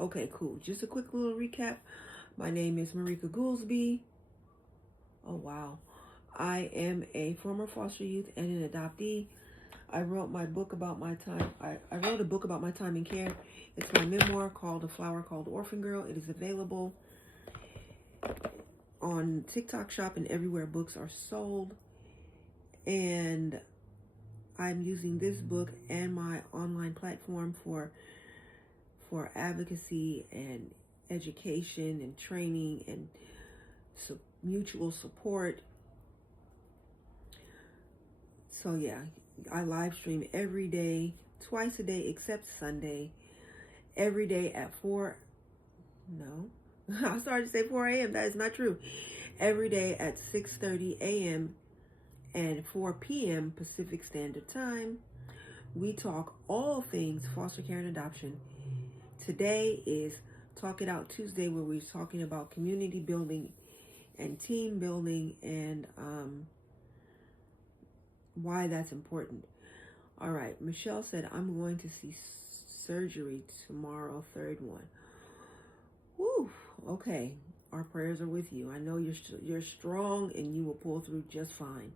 Okay, cool. Just a quick little recap. My name is Marika Goolsby. Oh, wow. I am a former foster youth and an adoptee. I wrote my book about my time. I wrote a book about my time in care. It's my memoir called A Flower Called Orphan Girl. It is available on TikTok Shop and everywhere books are sold. And I'm using this book and my online platform for advocacy and education and training and mutual support. So yeah, I live stream every day, twice a day except Sunday, every day at 4, no, I started to say 4 a.m. That is not true. Every day at 6:30 a.m. and 4 p.m. Pacific Standard Time. We talk all things foster care and adoption. Today is Talk It Out Tuesday, where we're talking about community building and team building and why that's important. All right, Michelle said, I'm going to see surgery tomorrow, third one. Woo, okay. Our prayers are with you. I know you're strong and you will pull through just fine.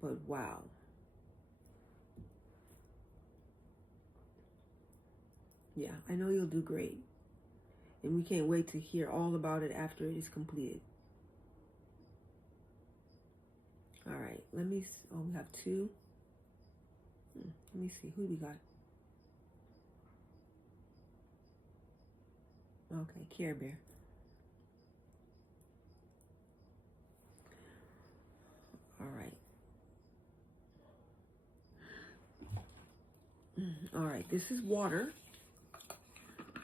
But wow. Yeah, I know you'll do great. And we can't wait to hear all about it after it is completed. All right, we have 2. Let me see, who we got? Okay, Care Bear. All right. All right, this is water.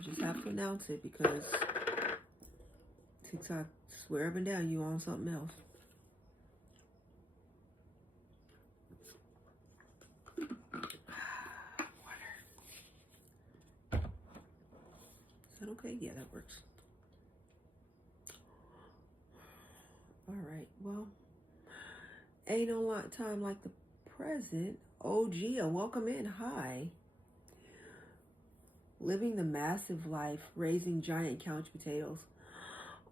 You just have to announce it because TikTok swear up and down you on something else. Water. Is that okay? Yeah, that works. All right, well, ain't no lot time like the present. Oh, Gia, welcome in. Hi. Living the massive life, raising giant couch potatoes.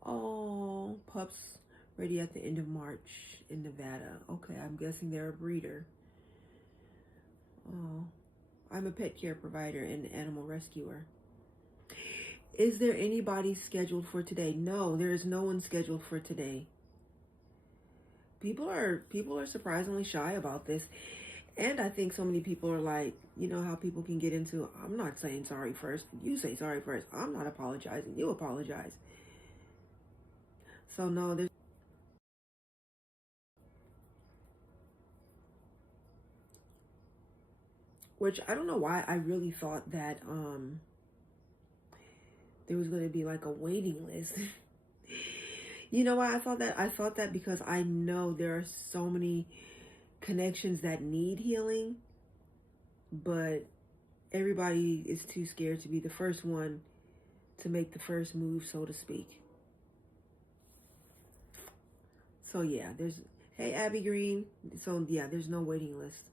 Oh, pups ready at the end of March in Nevada. Okay, I'm guessing they're a breeder. Oh, I'm a pet care provider and animal rescuer. Is there anybody scheduled for today? No, there is no one scheduled for today. People are surprisingly shy about this. And I think so many people are like, you know how people can get into, I'm not saying sorry first. You say sorry first. I'm not apologizing. You apologize. So no, there's, which I don't know why I really thought that there was going to be like a waiting list. You know why I thought that? I thought that because I know there are so many connections that need healing, but everybody is too scared to be the first one to make the first move, so to speak. So yeah, hey Abby Green. So yeah, there's no waiting list.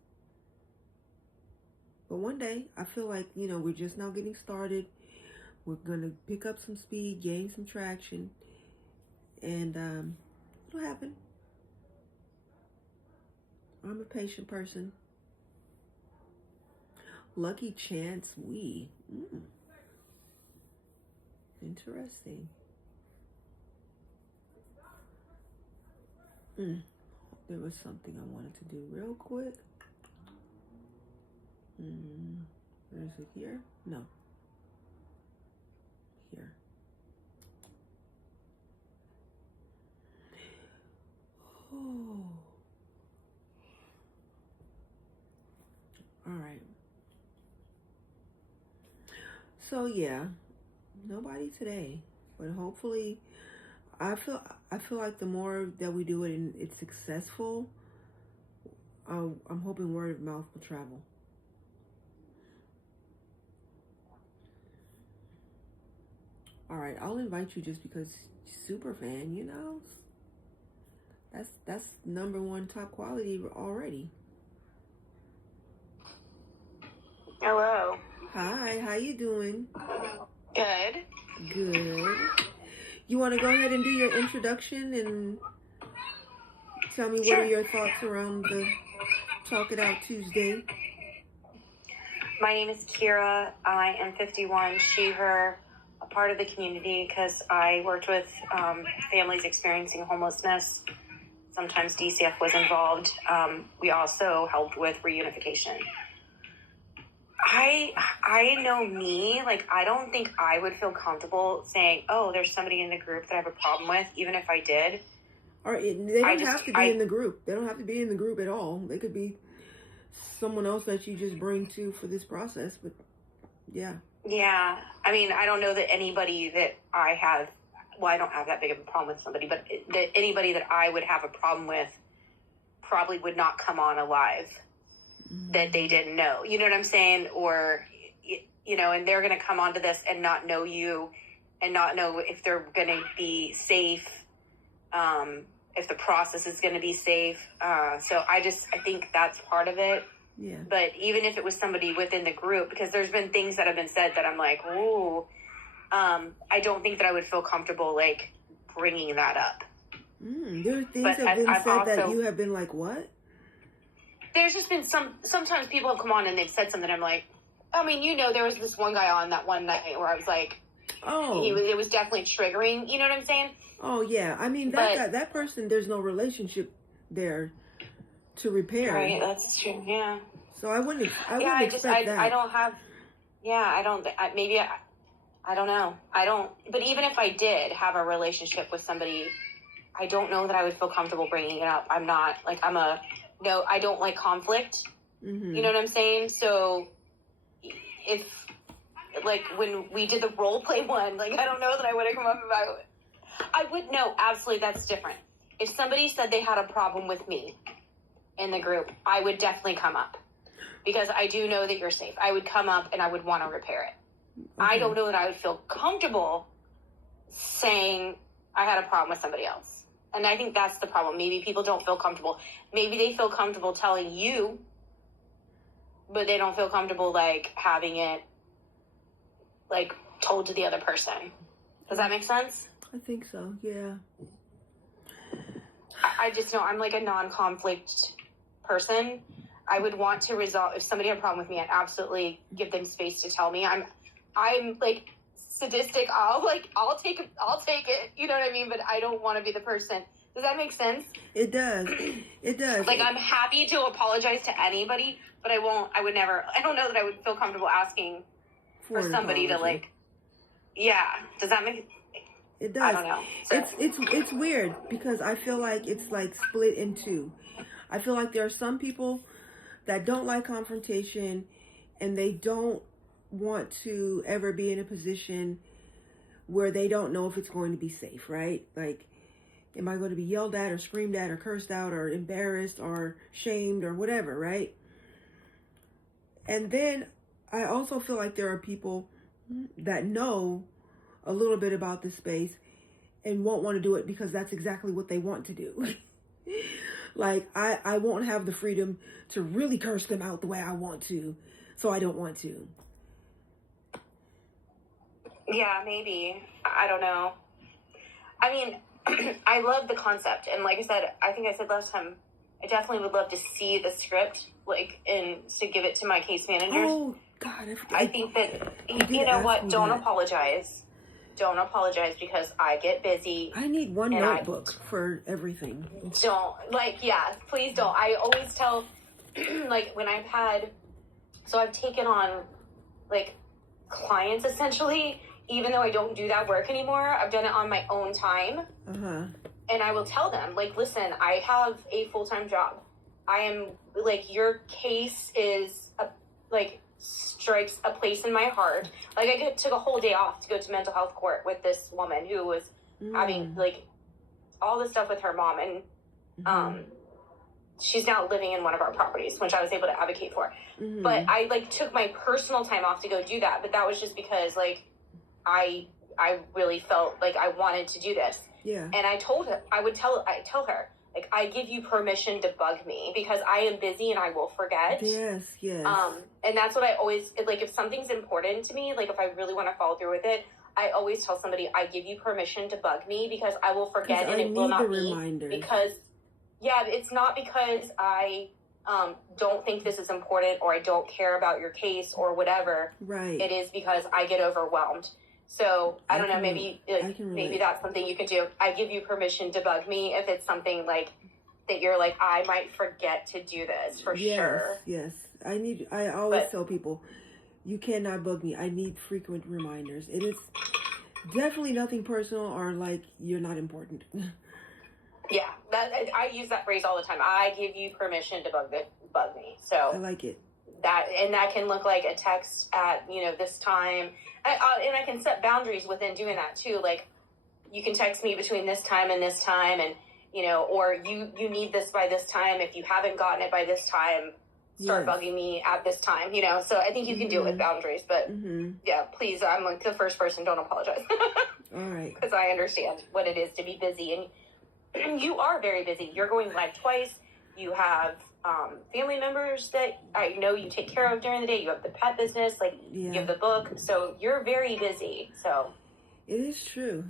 But one day, I feel like, we're just now getting started. We're gonna pick up some speed, gain some traction, and it'll happen. I'm a patient person. Lucky Chance We. Interesting. There was something I wanted to do real quick. Where is it? Here? No. Here. Oh. All right. So yeah, nobody today, but hopefully, I feel like the more that we do it and it's successful, I'm hoping word of mouth will travel. All right, I'll invite you just because super fan, That's number one top quality already. Hello. Hi, How you doing? Good. Good. You want to go ahead and do your introduction and tell me what are your thoughts around the Talk It Out Tuesday? My name is Kira. I am 51, she, her, a part of the community because I worked with families experiencing homelessness. Sometimes DCF was involved. We also helped with reunification. I know me, like, I don't think I would feel comfortable saying, oh, there's somebody in the group that I have a problem with, even if I did. Or they don't have to be in the group. They don't have to be in the group at all. They could be someone else that you just bring to for this process. But yeah. Yeah. I mean, I don't know that anybody that I have, well, I don't have that big of a problem with somebody, but that anybody that I would have a problem with probably would not come on alive that they didn't know. You know what I'm saying? Or, you know, and they're going to come onto this and not know you and not know if they're going to be safe, if the process is going to be safe. So I think that's part of it. Yeah. But even if it was somebody within the group, because there's been things that have been said that I'm like, ooh, I don't think that I would feel comfortable, like, bringing that up. There are things that have been said that you have been like, what? There's just been sometimes people have come on and they've said something. I'm like, I mean, you know, there was this one guy on that one night where I was like, it was definitely triggering. You know what I'm saying? Oh, yeah. I mean, that person, there's no relationship there to repair. Right, that's true, yeah. So I wouldn't expect that. I don't have, I don't know. But even if I did have a relationship with somebody, I don't know that I would feel comfortable bringing it up. I'm not, like, no, I don't like conflict. Mm-hmm. You know what I'm saying? So if, like, when we did the role play one, like, I don't know that I would have come up about it. I would know, absolutely, that's different. If somebody said they had a problem with me in the group, I would definitely come up. Because I do know that you're safe. I would come up and I would want to repair it. Okay. I don't know that I would feel comfortable saying I had a problem with somebody else. And I think that's the problem. Maybe people don't feel comfortable. Maybe they feel comfortable telling you, but they don't feel comfortable, like, having it, like, told to the other person. Does that make sense? I think so, yeah. I just know I'm, like, a non-conflict person. I would want to resolve, if somebody had a problem with me, I'd absolutely give them space to tell me. I'm like, sadistic. I'll take it. You know what I mean? But I don't want to be the person. Does that make sense? It does. It does. Like, I'm happy to apologize to anybody, but I don't know that I would feel comfortable asking for somebody to, like, yeah. Does that make it does. I don't know. So. It's weird because I feel like it's, like, split in two. I feel like there are some people that don't like confrontation and they don't want to ever be in a position where they don't know if it's going to be safe, right? Like, am I going to be yelled at or screamed at or cursed out or embarrassed or shamed or whatever, right? And then I also feel like there are people that know a little bit about this space and won't want to do it because that's exactly what they want to do. Like, I won't have the freedom to really curse them out the way I want to, so I don't want to. Yeah, maybe. I don't know. I mean, I love the concept. And like I said, I think I said last time, I definitely would love to see the script, like, and to give it to my case managers. Oh, God. I think that, you know what, don't apologize. Don't apologize because I get busy. I need one notebook for everything. Don't, like, yeah, please don't. I always tell, like, when I've taken on, like, clients essentially, even though I don't do that work anymore, I've done it on my own time. Uh-huh. And I will tell them, like, listen, I have a full-time job. I am, like, your case is, strikes a place in my heart. Like, I took a whole day off to go to mental health court with this woman who was having, like, all this stuff with her mom. And she's now living in one of our properties, which I was able to advocate for. Mm-hmm. But I, like, took my personal time off to go do that. But that was just because, like, I really felt like I wanted to do this. Yeah. And I told her, I tell her, like, I give you permission to bug me because I am busy and I will forget. Yes, yes. And that's what I always, like, if something's important to me, like, if I really want to follow through with it, I always tell somebody, I give you permission to bug me because I will forget and it will not be reminder. Because, yeah, it's not because I don't think this is important or I don't care about your case or whatever. Right. It is because I get overwhelmed. So I don't know, maybe that's something you can do. I give you permission to bug me if it's something like that you're like, I might forget to do this for sure. Yes. I always tell people, you cannot bug me. I need frequent reminders. It is definitely nothing personal or like you're not important. Yeah, I use that phrase all the time. I give you permission to bug me. So I like it. That can look like a text at, this time. And I can set boundaries within doing that too. Like, you can text me between this time and, or you need this by this time. If you haven't gotten it by this time, start bugging me at this time, So I think you can do it with boundaries. But yeah, please, I'm like the first person, don't apologize. All right. Because I understand what it is to be busy. And you are very busy. You're going live twice. You have family members that I know you take care of during the day. You have the pet business, you have the book. So you're very busy. So it is true.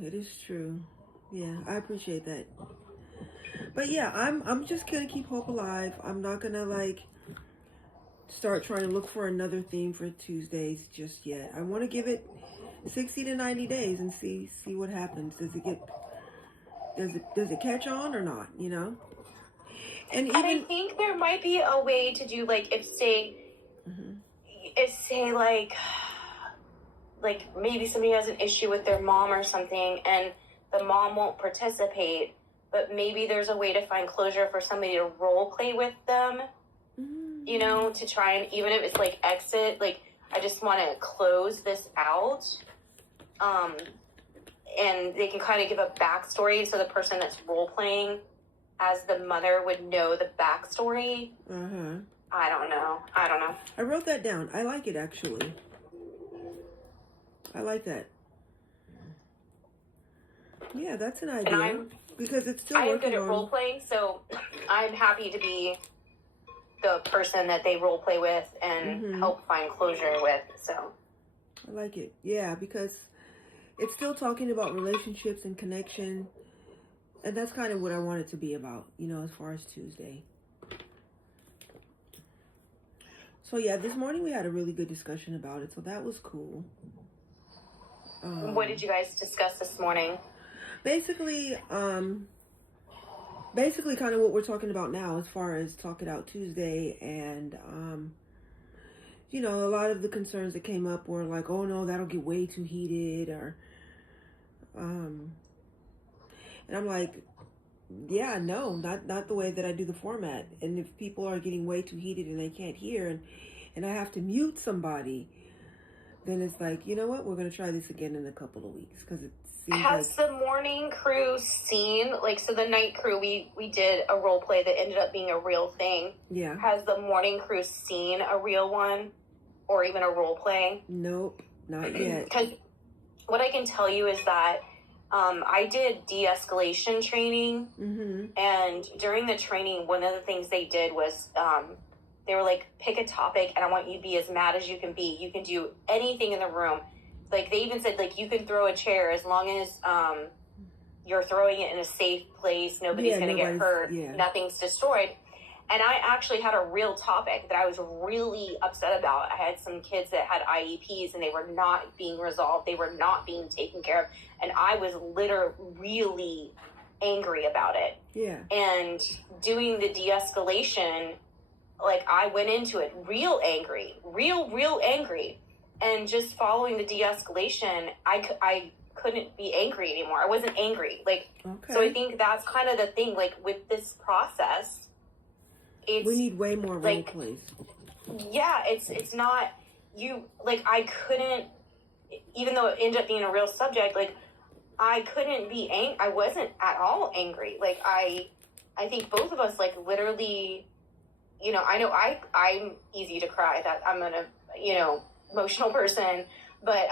Yeah, I appreciate that. But yeah, I'm just gonna keep hope alive. I'm not gonna start trying to look for another theme for Tuesdays just yet. I want to give it 60 to 90 days and see what happens. Does it catch on or not? And I think there might be a way to do if maybe somebody has an issue with their mom or something and the mom won't participate, but maybe there's a way to find closure for somebody to role play with them, to try and, even if it's exit, I just want to close this out. And they can kind of give a backstory so the person that's role playing as the mother would know the backstory. I don't know. I wrote that down. I like it, actually. I like that. Yeah, that's an idea. Because it's still working on... I'm good at role playing, so I'm happy to be the person that they role play with and help find closure with. So I like it. Yeah, because it's still talking about relationships and connection. And that's kind of what I want it to be about, as far as Tuesday. So yeah, this morning we had a really good discussion about it. So that was cool. What did you guys discuss this morning? Basically kind of what we're talking about now as far as Talk It Out Tuesday. And, a lot of the concerns that came up were like, oh no, that'll get way too heated or... And I'm like, yeah, no, not the way that I do the format. And if people are getting way too heated and they can't hear and I have to mute somebody, then it's like, you know what? We're going to try this again in a couple of weeks because it seems Has the morning crew seen, so the night crew, we did a role play that ended up being a real thing. Yeah. Has the morning crew seen a real one or even a role play? Nope, not yet. Because what I can tell you is that I did de-escalation training, and during the training, one of the things they did was they were like, pick a topic, and I want you to be as mad as you can be. You can do anything in the room. They even said, you can throw a chair as long as you're throwing it in a safe place. Nobody's going to get hurt. Yeah. Nothing's destroyed. And I actually had a real topic that I was really upset about. I had some kids that had IEPs and they were not being resolved. They were not being taken care of. And I was really angry about it. Yeah. And doing the de-escalation, I went into it real angry, real angry. And just following the de-escalation, I couldn't be angry anymore. I wasn't angry. So I think that's kind of the thing, with this process, we need way more role plays. Yeah, it's not you. I couldn't, even though it ended up being a real subject. I couldn't be angry. I wasn't at all angry. I think both of us literally. I know I'm easy to cry. That I'm an emotional person, but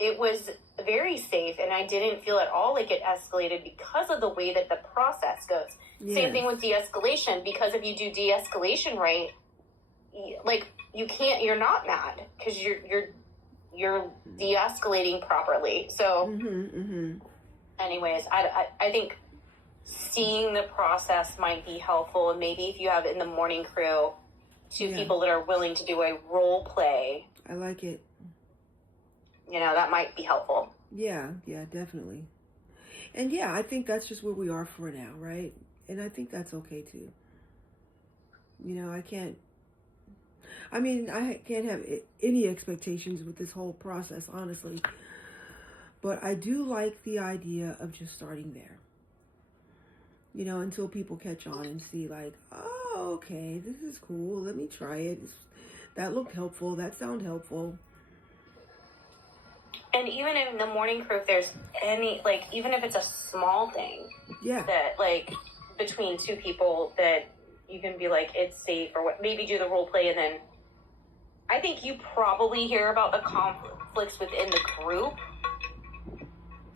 it was very safe, and I didn't feel at all like it escalated because of the way that the process goes. Yes. Same thing with de-escalation, because if you do de-escalation right, like you're not mad because you're de-escalating properly. So anyways, I think seeing the process might be helpful, and maybe if you have in the morning crew two people that are willing to do a role play, I like it. That might be helpful. Yeah, definitely. And yeah, I think that's just where we are for now, right? And I think that's okay too. I can't have any expectations with this whole process, honestly. But I do like the idea of just starting there. Until people catch on and see like, oh, okay, this is cool. Let me try it. That looked helpful. That sounded helpful. And even in the morning crew, if there's any, like, even if it's a small thing, that, like, between two people that you can be like, it's safe, or what, maybe do the role play, and then I think you probably hear about the conflicts within the group.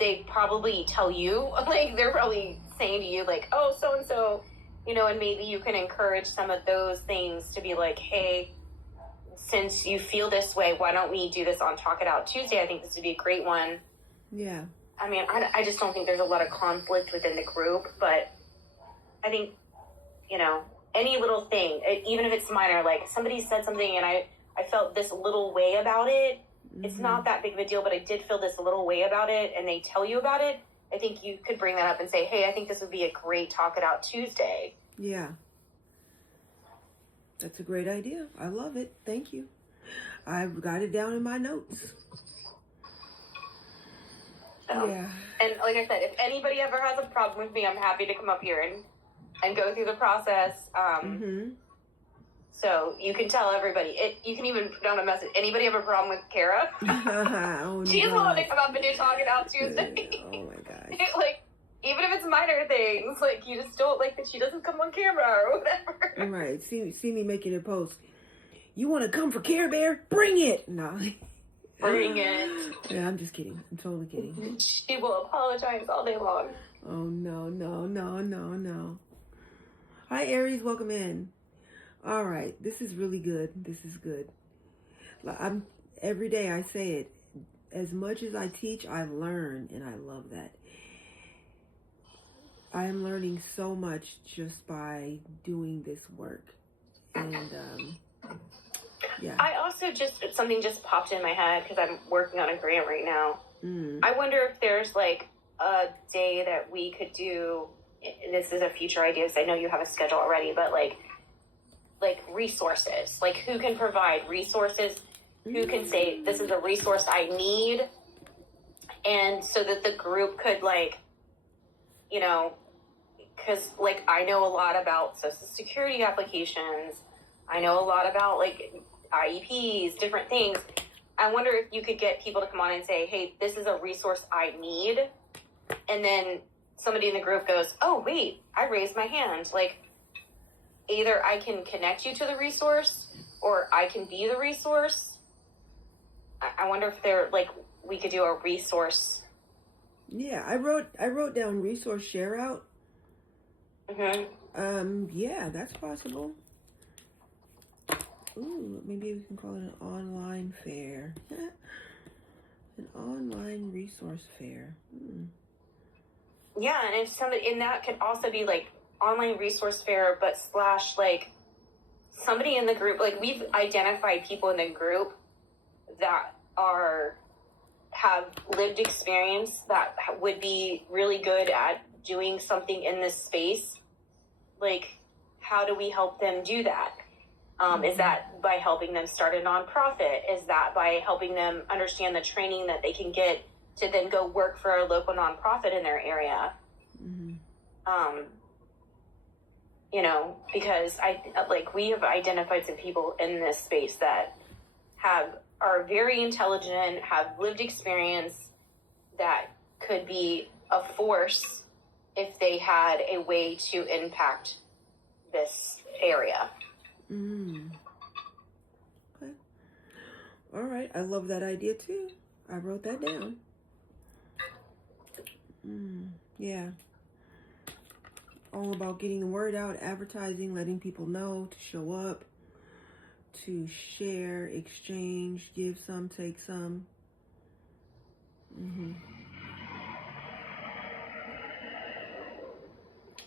They probably tell you, like, they're probably saying to you, like, oh, so-and-so, and maybe you can encourage some of those things to be like, hey, since you feel this way, why don't we do this on Talk It Out Tuesday? I think this would be a great one. Yeah. I mean, I just don't think there's a lot of conflict within the group, but I think, any little thing, even if it's minor, like somebody said something and I felt this little way about it. It's not that big of a deal, but I did feel this little way about it, and they tell you about it. I think you could bring that up and say, hey, I think this would be a great Talk It Out Tuesday. Yeah. That's a great idea. I love it. Thank you. I've got it down in my notes. Yeah. And like I said, if anybody ever has a problem with me, I'm happy to come up here and go through the process. So you can tell everybody. You can even put down a message. Anybody have a problem with Kara? Oh, She's willing to come up and do Talk It Out Tuesday. Oh my gosh. Like, even if it's minor things, like you just don't like that she doesn't come on camera or whatever. Right. See me making a post. You want to come for Care Bear? Bring it. No. Bring it. Yeah, I'm just kidding. I'm totally kidding. She will apologize all day long. Oh no. Hi Aries, welcome in. All right, this is really good. This is good. Every day I say it. As much as I teach, I learn, and I love that. I am learning so much just by doing this work, and yeah. I also something just popped in my head because I'm working on a grant right now. I wonder if there's like a day that we could do. This is a future idea because I know you have a schedule already, but like resources, like who can provide resources, who can say this is a resource I need, and so that the group could because like I know a lot about Social Security applications, I know a lot about like IEPs, different things. I wonder if you could get people to come on and say, hey, this is a resource I need, and then somebody in the group goes, oh wait, I raised my hand, like either I can connect you to the resource or I can be the resource. I wonder if we could do a resource. Yeah, I wrote down resource share out. Yeah, that's possible. Ooh, maybe we can call it an online fair. An online resource fair. Yeah, and if somebody, and that could also be like online resource fair, but / like somebody in the group, like we've identified people in the group that have lived experience that would be really good at doing something in this space. Like, how do we help them do that? Is that by helping them start a nonprofit? Is that by helping them understand the training that they can get to then go work for a local nonprofit in their area? Because we have identified some people in this space that are very intelligent, have lived experience, that could be a force if they had a way to impact this area. Okay. All right. I love that idea too. I wrote that down. Yeah. All about getting the word out, advertising, letting people know to show up, to share, exchange, give some, take some.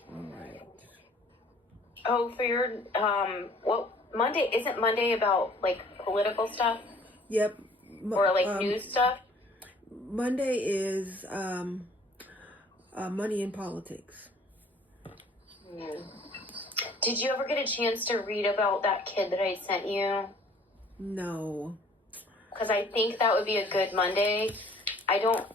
All right. Oh, for your well, Monday isn't Monday about like political stuff Yep. or like news stuff? Monday is money in politics. Did you ever get a chance to read about that kid that I sent you? No. Because I think that would be a good Monday. I don't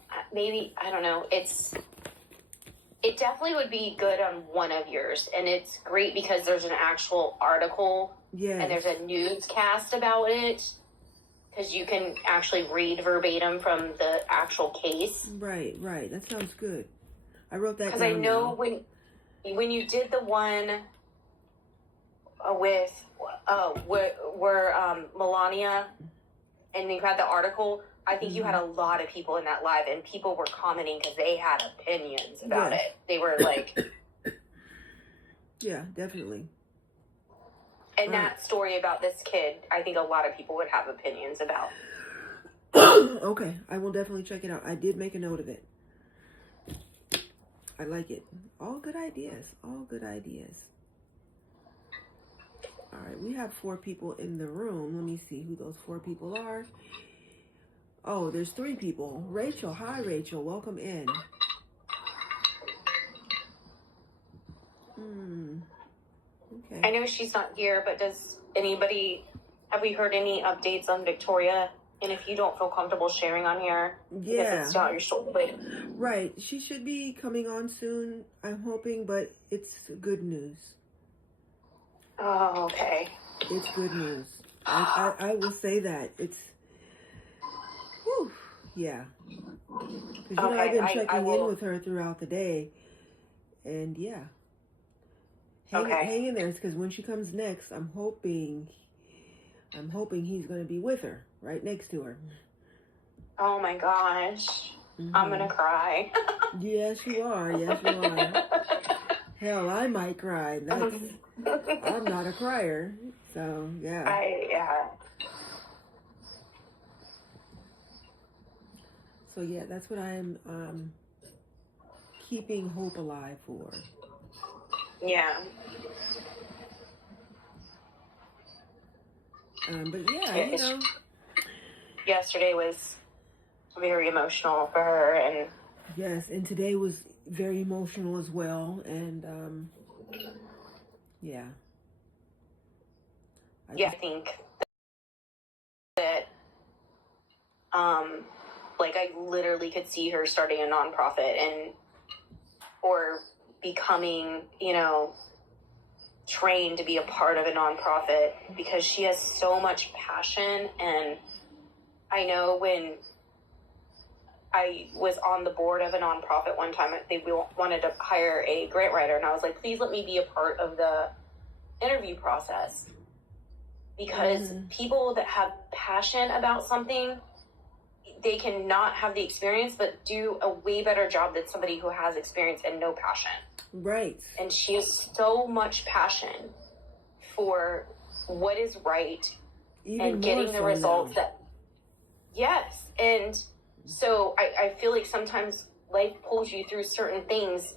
know. It definitely would be good on one of yours. And it's great because there's an actual article. Yes. And there's a newscast about it. Because you can actually read verbatim from the actual case. Right. That sounds good. I wrote that down. Because I know when you did the one with where Melania, and you had the article, I think you had a lot of people in that live, and people were commenting because they had opinions about it. They were like... Yeah, definitely. And that story about this kid, I think a lot of people would have opinions about. Okay, I will definitely check it out. I did make a note of it. I like it. All good ideas. All right, we have 4 people in the room. Let me see who those 4 people are. Oh, there's 3 people. Rachel. Hi, Rachel. Welcome in. Okay. I know she's not here, but have we heard any updates on Victoria? And if you don't feel comfortable sharing on here, because it's not your story. Right. She should be coming on soon, I'm hoping, but it's good news. Oh, okay. It's good news. I will say that. It's, whew, yeah. Because, I've been checking in with her throughout the day. And, yeah. Hang in there, because when she comes next, I'm hoping he's going to be with her, right next to her. Oh, my gosh. I'm going to cry. Yes, you are. Hell, I might cry. I'm not a crier, so yeah. So yeah, that's what I'm keeping hope alive for. Yeah. But yeah, yesterday was very emotional for her, and yes, and today was very emotional as well, and yeah. I think that like I literally could see her starting a nonprofit or becoming, trained to be a part of a nonprofit, because she has so much passion. And I know when I was on the board of a nonprofit one time, they wanted to hire a grant writer, and I was like, please let me be a part of the interview process, because people that have passion about something, they can not have the experience, but do a way better job than somebody who has experience and no passion. Right. And she has so much passion for what is right. Even and getting the results that... Yes. And so I feel like sometimes life pulls you through certain things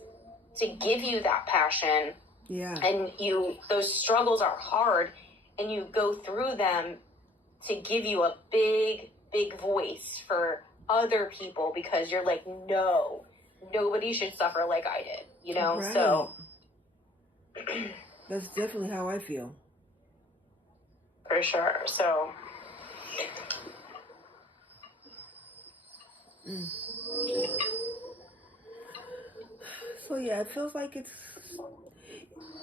to give you that passion. Yeah. And those struggles are hard, and you go through them to give you a big voice for other people, because you're like, no, nobody should suffer like I did, Right. So that's definitely how I feel. For sure. So So yeah, it feels like it's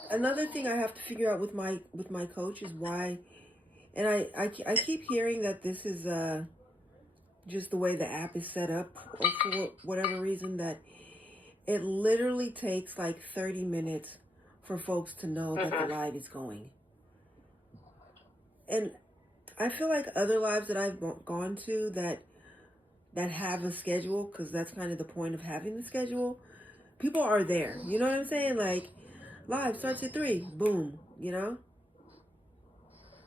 another thing I have to figure out with my coach is why, and I keep hearing that this is just the way the app is set up, or for whatever reason, that it literally takes like 30 minutes for folks to know that the live is going. And I feel like other lives that I've gone to, that that have a schedule, because that's kind of the point of having the schedule, people are there. You know what I'm saying? Like, live starts at 3. Boom. You know?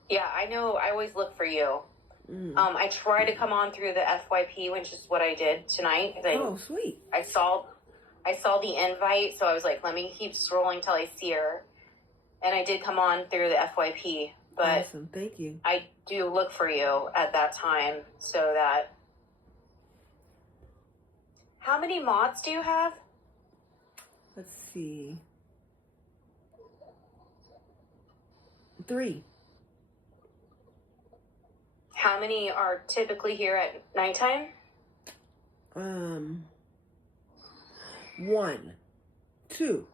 Yeah, I know. I always look for you. I try to come on through the FYP, which is what I did tonight. Oh, sweet. I saw the invite, so I was like, let me keep scrolling till I see her. And I did come on through the FYP, but awesome. Thank you. I do look for you at that time so that. How many mods do you have? Let's see. 3. How many are typically here at nighttime? 1, 2.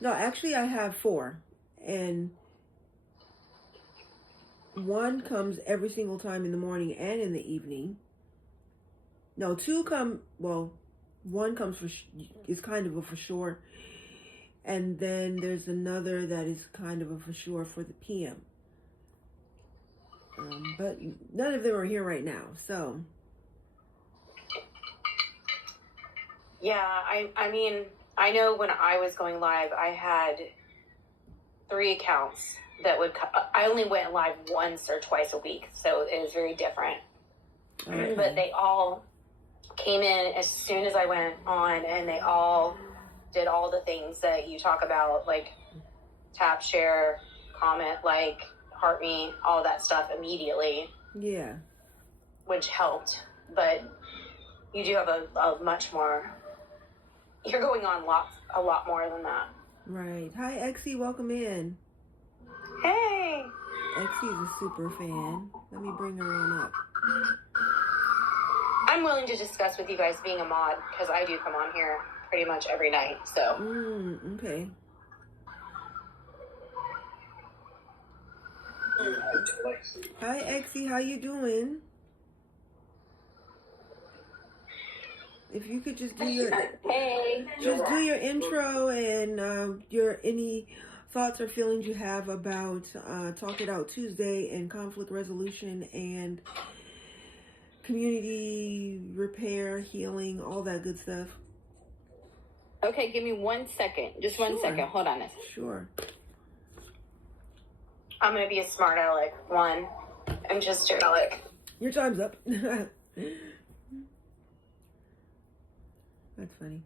No, actually I have 4. And 1 comes every single time in the morning and in the evening. No, 2 come, well, 1 comes is kind of a for sure. And then there's another that is kind of a for sure for the PM. But none of them are here right now, so. Yeah, I mean, I know when I was going live, I had 3 accounts that would. I only went live once or twice a week, so it was very different. Okay. But they all came in as soon as I went on, and they all did all the things that you talk about, like tap, share, comment, like, heart me, all that stuff immediately. Yeah. Which helped, but you do have a much more. You're going on a lot more than that. Right. Hi, Exie. Welcome in. Hey. Exie is a super fan. Let me bring her on up. I'm willing to discuss with you guys being a mod, because I do come on here pretty much every night, so. Okay. Hi, Exie. How you doing? If you could just do your do your intro and your any thoughts or feelings you have about Talk It Out Tuesday and conflict resolution and community repair, healing, all that good stuff. Okay, give me 1 second. Just 1 second. Hold on a second. Sure. I'm going to be a smart aleck. 1. I'm just a aleck. Your time's up. That's funny.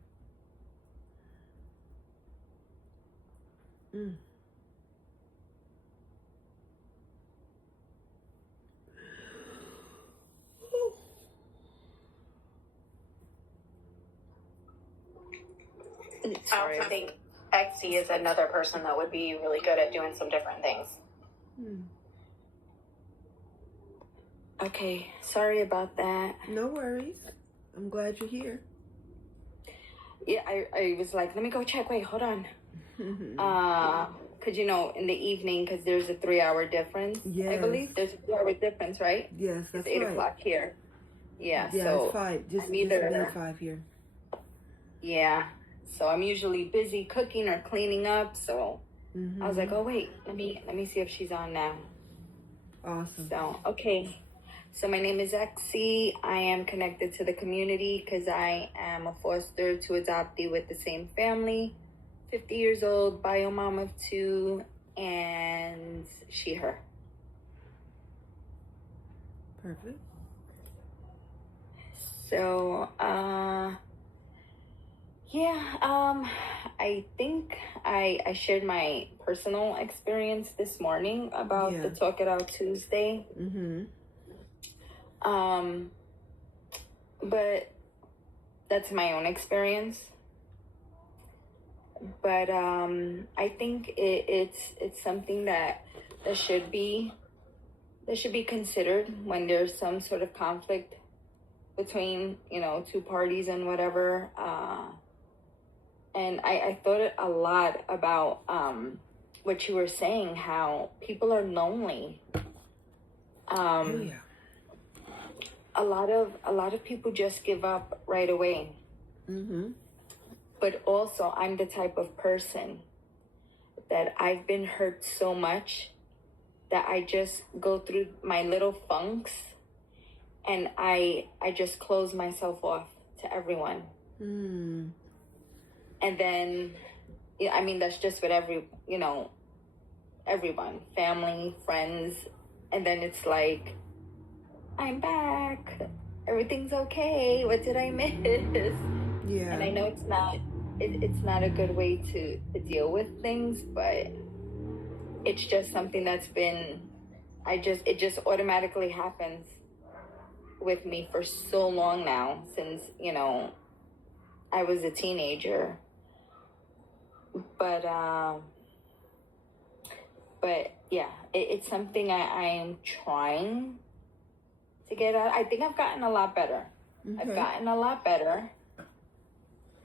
I also think Exie is another person that would be really good at doing some different things. Okay, sorry about that. No worries. I'm glad you're here. Yeah, I was like, let me go check. Wait, hold on. Because, you know, in the evening, because there's a 3-hour difference. Yes. I believe there's a 3-hour difference, right? Yes, that's it's 8 right. o'clock here. Yeah, so it's 5. Just made 5 here. Yeah. So I'm usually busy cooking or cleaning up. So I was like, oh, wait, let me see if she's on now. Awesome. So, okay. So my name is Exie. I am connected to the community because I am a foster to adoptee with the same family. 50 years old, bio mom of 2, and she, her. Perfect. So, I think I shared my personal experience this morning about the Talk It Out Tuesday. But that's my own experience. But I think it's something that should be considered when there's some sort of conflict between, you know, 2 parties and whatever. And I thought a lot about what you were saying, how people are lonely. A lot of people just give up right away. But also, I'm the type of person that I've been hurt so much that I just go through my little funks and I just closed myself off to everyone. Mm. And then, I mean, that's just with everyone, family, friends. And then it's like, I'm back. Everything's okay. What did I miss? Yeah. And I know it's not a good way to deal with things, but it's just something that's been, it just automatically happens with me for so long now, since, I was a teenager. But yeah, it's something I'm trying to get out. I think I've gotten a lot better. Okay. I've gotten a lot better.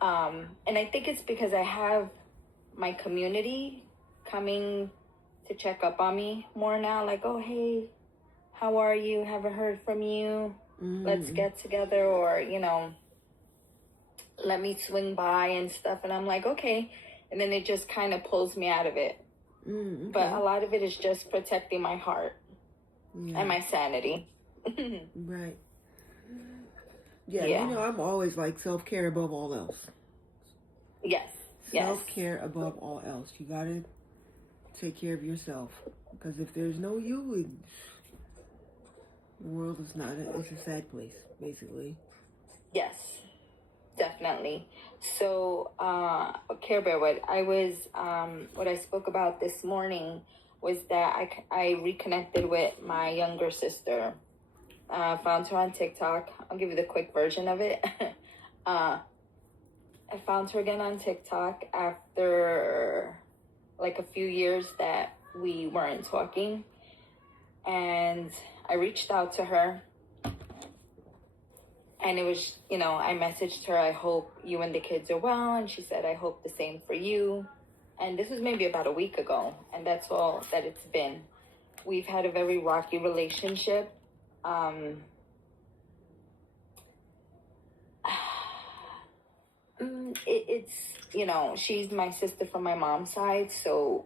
And I think it's because I have my community coming to check up on me more now. Like, oh, hey, how are you? Haven't heard from you. Let's get together, or, let me swing by and stuff. And I'm like, okay. And then it just kind of pulls me out of it. Okay. But a lot of it is just protecting my heart and my sanity. Right. Yeah, I'm always like self-care above all else. Yes. Self-care above all else. You gotta take care of yourself, because if there's no you, the world is it's a sad place, basically. Yes, definitely. So, Care Bear, what I spoke about this morning was that I reconnected with my younger sister. Found her on TikTok. I'll give you the quick version of it. I found her again on TikTok after like a few years that we weren't talking. And I reached out to her. And it was, I messaged her, I hope you and the kids are well. And she said, I hope the same for you. And this was maybe about a week ago. And that's all that it's been. We've had a very rocky relationship. It's, she's my sister from my mom's side. So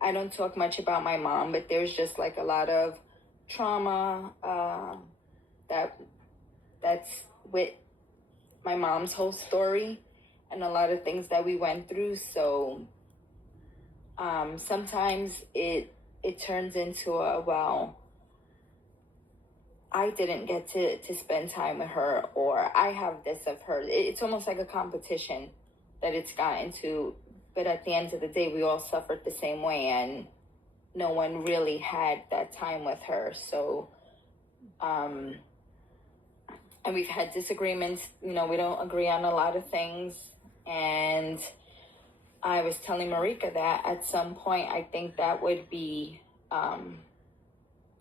I don't talk much about my mom, but there's just like a lot of trauma that's with my mom's whole story, and a lot of things that we went through. So sometimes it turns into I didn't get to spend time with her, or I have this of her. It's almost like a competition that it's gotten to. But at the end of the day, we all suffered the same way, and no one really had that time with her. So, and we've had disagreements. We don't agree on a lot of things. And I was telling Marika that at some point, I think that would be,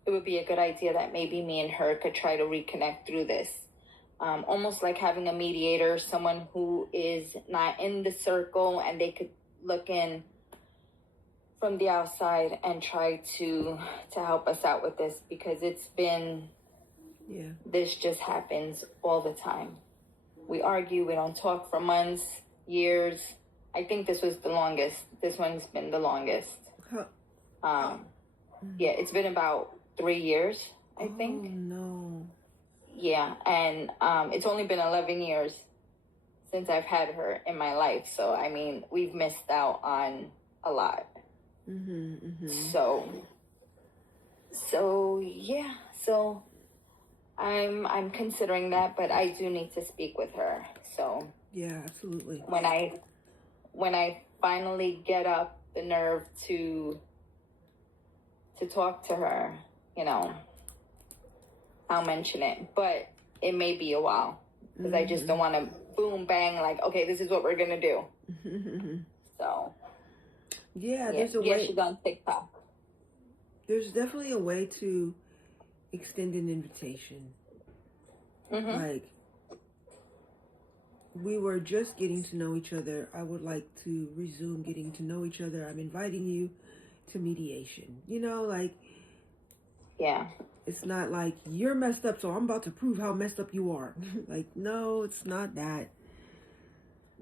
it would be a good idea that maybe me and her could try to reconnect through this. Almost like having a mediator, someone who is not in the circle, and they could look in from the outside and try to help us out with this, because it's been, this just happens all the time. We argue, we don't talk for months, years. I think this was the longest. This one's been the longest. Yeah, it's been about 3 years, I think. Oh, no. Yeah, and it's only been 11 years since I've had her in my life. So, I mean, we've missed out on a lot. So yeah. So I'm considering that, but I do need to speak with her. So yeah, absolutely. When I finally get up the nerve to talk to her, I'll mention it. But it may be a while, because I just don't want to boom bang like, okay, this is what we're gonna do. So there's a way. She's on TikTok. There's definitely a way to extend an invitation. Like, we were just getting to know each other. I would like to resume getting to know each other. I'm inviting you to mediation. Yeah. It's not like you're messed up, so I'm about to prove how messed up you are. Like, no, it's not that.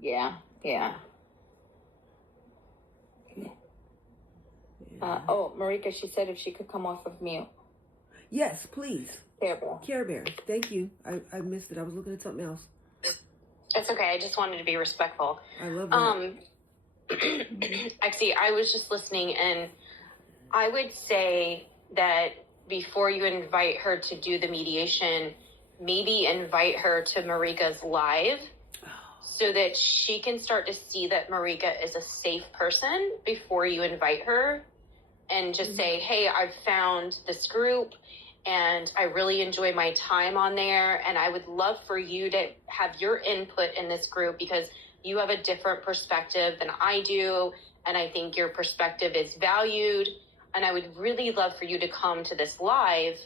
Yeah. Marika, she said if she could come off of mute. Yes, please. Care Bear. Care Bear. Thank you. I missed it. I was looking at something else. It's okay. I just wanted to be respectful. I love that. Actually, I was just listening, and I would say that before you invite her to do the mediation, maybe invite her to Marika's live so that she can start to see that Marika is a safe person before you invite her, and just say, hey, I've found this group and I really enjoy my time on there, and I would love for you to have your input in this group because you have a different perspective than I do, and I think your perspective is valued, and I would really love for you to come to this live,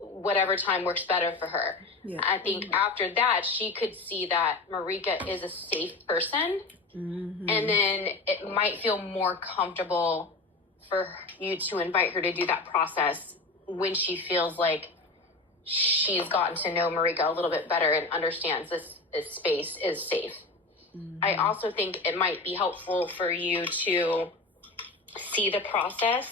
whatever time works better for her. Yeah. I think after that, she could see that Marika is a safe person, and then it might feel more comfortable for you to invite her to do that process when she feels like she's gotten to know Marika a little bit better and understands this space is safe. I also think it might be helpful for you to see the process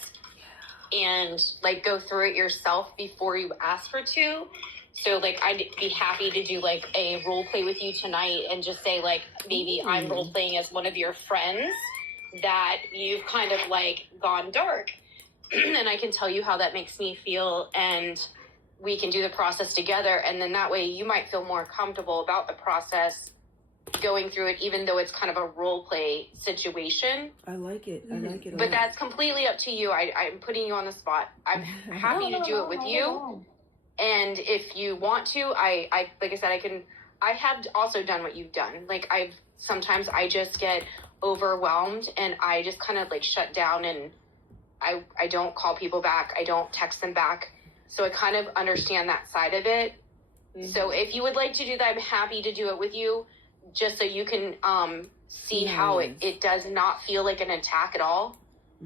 and like go through it yourself before you ask her to. So like I'd be happy to do like a role play with you tonight and just say like maybe I'm role playing as one of your friends that you've kind of like gone dark. And I can tell you how that makes me feel, and we can do the process together. And then that way you might feel more comfortable about the process going through it, even though it's kind of a role play situation. I like it. I like it. But that's completely up to you. I'm putting you on the spot. I'm happy to do it with you. And if you want to, I like I said, I have also done what you've done. Like sometimes I just get overwhelmed and I just kind of like shut down, and I don't call people back. I don't text them back. So I kind of understand that side of it. So if you would like to do that, I'm happy to do it with you, just so you can see how it does not feel like an attack at all.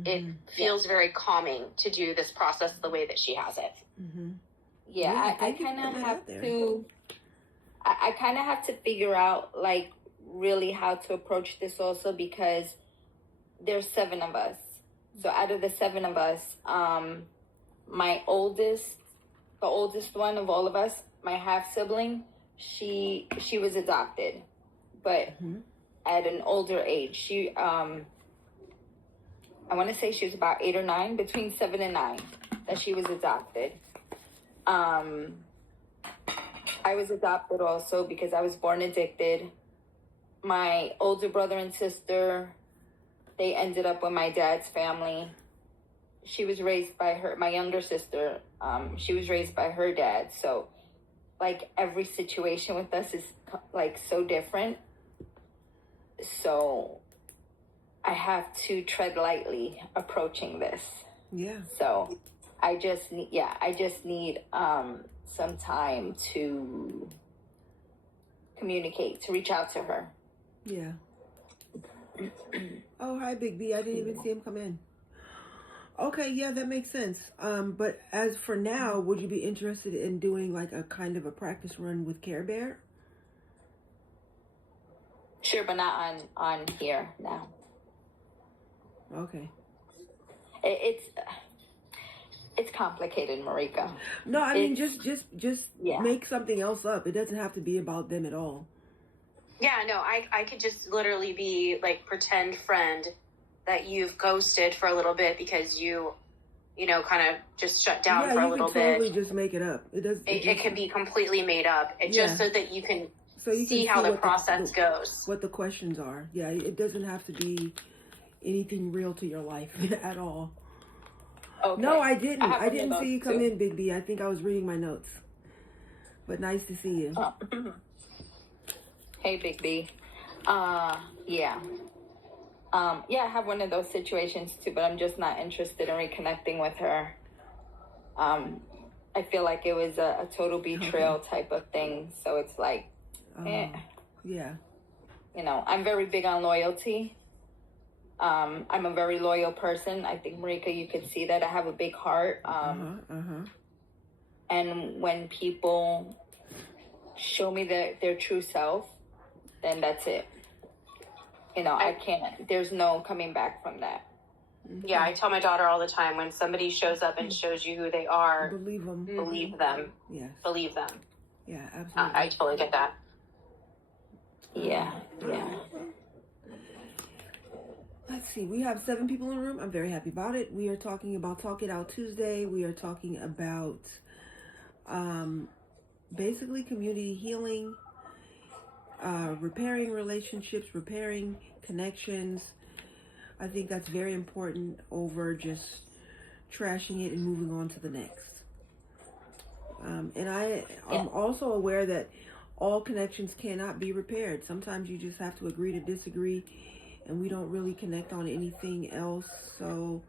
It feels very calming to do this process the way that she has it. Yeah, I kind of have to. I kind of have to figure out like really how to approach this also, because there's 7 of us. So out of the 7 of us, my the oldest one of all of us, my half sibling, she was adopted, but at an older age. She I want to say she was about 8 or 9, between 7 and 9, that she was adopted. I was adopted also because I was born addicted. My older brother and sister, they ended up with my dad's family. She was raised by my younger sister. She was raised by her dad. So, like, every situation with us is, like, so different. So, I have to tread lightly approaching this. Yeah. So, I just need some time to communicate, to reach out to her. Yeah. Oh, hi, Big B. I didn't even see him come in. Okay, yeah, that makes sense. But as for now, would you be interested in doing like a kind of a practice run with Care Bear? Sure, but not on here now. Okay. It's complicated, Marika. No, I mean just Yeah. make something else up. It doesn't have to be about them at all. Yeah, no, I could just literally be like pretend friend that you've ghosted for a little bit because you know, kind of just shut down for a little bit. Yeah, you can totally bit. just make it up. It can be completely made up. Just so that you can see how the process goes. What the questions are. Yeah, it doesn't have to be anything real to your life at all. Okay. No, I didn't. I didn't see you come too. in, Big B. I think I was reading my notes. But nice to see you. Oh. Hey, Big B. Yeah. Yeah, I have one of those situations too, but I'm just not interested in reconnecting with her. I feel like it was a total betrayal type of thing. So it's like, Yeah. You know, I'm very big on loyalty. I'm a very loyal person. I think, Marika, you could see that. I have a big heart. And when people show me their true self, then that's it. You know, I can't, there's no coming back from that. Okay. Yeah, I tell my daughter all the time, when somebody shows up and shows you who they are, Believe them. believe them. Yes. Believe them. Yeah, absolutely. I totally get that. Yeah. Let's see. We have 7 people in the room. I'm very happy about it. We are talking about Talk It Out Tuesday. We are talking about basically community healing, repairing relationships, repairing connections. I think that's very important over just trashing it and moving on to the next. And I'm also aware that all connections cannot be repaired. Sometimes you just have to agree to disagree, and we don't really connect on anything else. So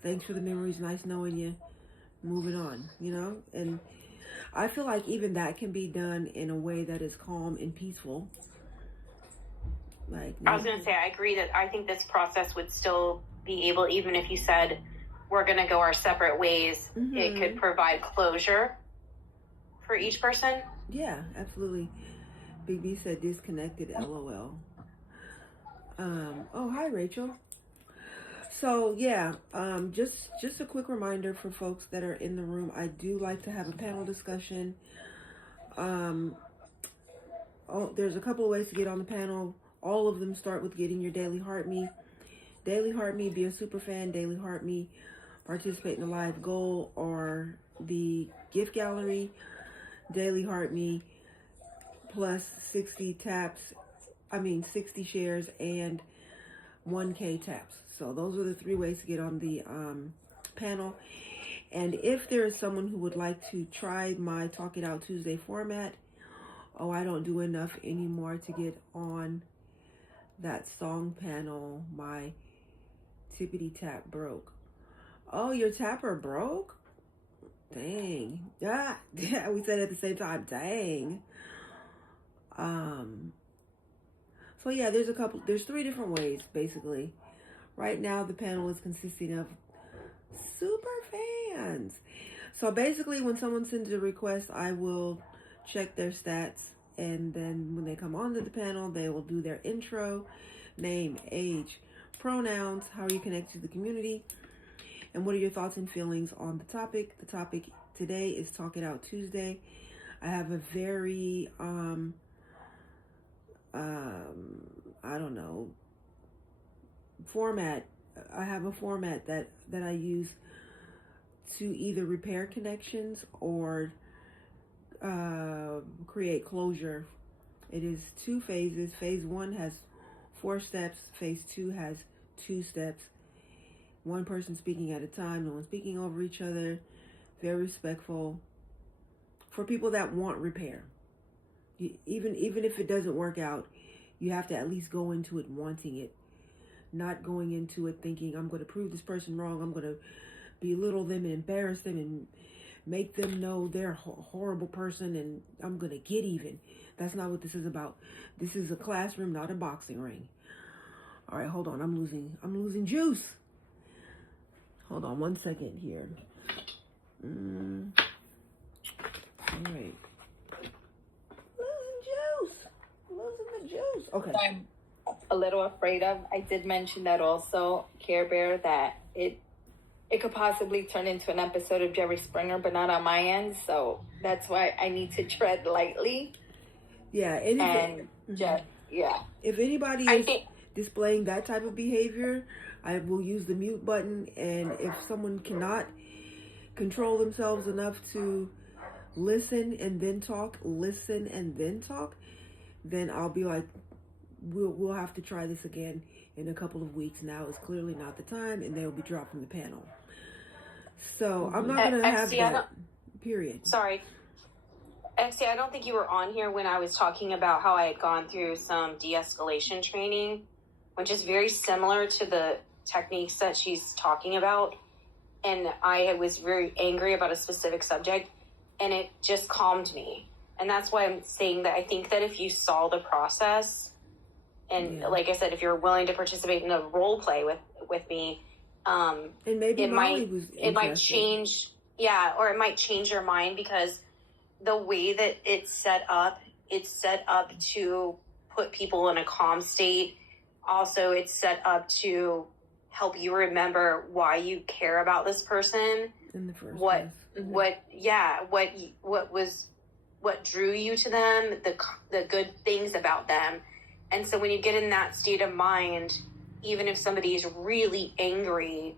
thanks for the memories. Nice knowing you. Moving on, and I feel like even that can be done in a way that is calm and peaceful. Like, I was going to say, I agree that I think this process would still be able, even if you said we're going to go our separate ways, it could provide closure for each person. Yeah, absolutely. Big B said disconnected, LOL. Oh, hi, Rachel. So, yeah, just a quick reminder for folks that are in the room. I do like to have a panel discussion. There's a couple of ways to get on the panel. All of them start with getting your Daily Heart Me. Daily Heart Me, be a super fan. Daily Heart Me, participate in the live goal or the gift gallery. Daily Heart Me plus 60 shares and 1K taps. So those are the 3 ways to get on the panel. And if there is someone who would like to try my Talk It Out Tuesday format, I don't do enough anymore to get on that song panel. My tippity tap broke. Oh, your tapper broke? Dang. Yeah, we said it at the same time. Dang. So yeah, there's 3 different ways, basically. Right now, the panel is consisting of super fans. So basically, when someone sends a request, I will check their stats. And then when they come onto the panel, they will do their intro, name, age, pronouns, how are you connected to the community, and what are your thoughts and feelings on the topic. The topic today is Talk It Out Tuesday. I have a very, format. I have a format that I use to either repair connections or create closure. It is 2 phases. Phase 1 has 4 steps. Phase 2 has 2 steps. One person speaking at a time, no one speaking over each other. Very respectful. For people that want repair. Even if it doesn't work out, you have to at least go into it wanting it. Not going into it thinking, I'm going to prove this person wrong. I'm going to belittle them and embarrass them and make them know they're a horrible person and I'm going to get even. That's not what this is about. This is a classroom, not a boxing ring. All right, hold on. I'm losing juice. Hold on 1 second here. All right. Losing the juice. Okay. I'm a little afraid of. I did mention that also, Care Bear, that it could possibly turn into an episode of Jerry Springer, but not on my end. So that's why I need to tread lightly. Yeah. If anybody is displaying that type of behavior, I will use the mute button. And if someone cannot control themselves enough to listen and then talk, then I'll be like, we'll have to try this again in a couple of weeks. Now is clearly not the time, and they'll be dropped from the panel. So I'm not going to have that, period. Sorry. XC, I don't think you were on here when I was talking about how I had gone through some de-escalation training, which is very similar to the techniques that she's talking about. And I was very angry about a specific subject, and it just calmed me. And that's why I'm saying that I think that if you saw the process, and like I said, if you're willing to participate in a role play with me, and maybe it might change, or it might change your mind, because the way that it's set up to put people in a calm state. Also, it's set up to help you remember why you care about this person, In the first what place. what drew you to them, the good things about them. And so when you get in that state of mind, even if somebody is really angry,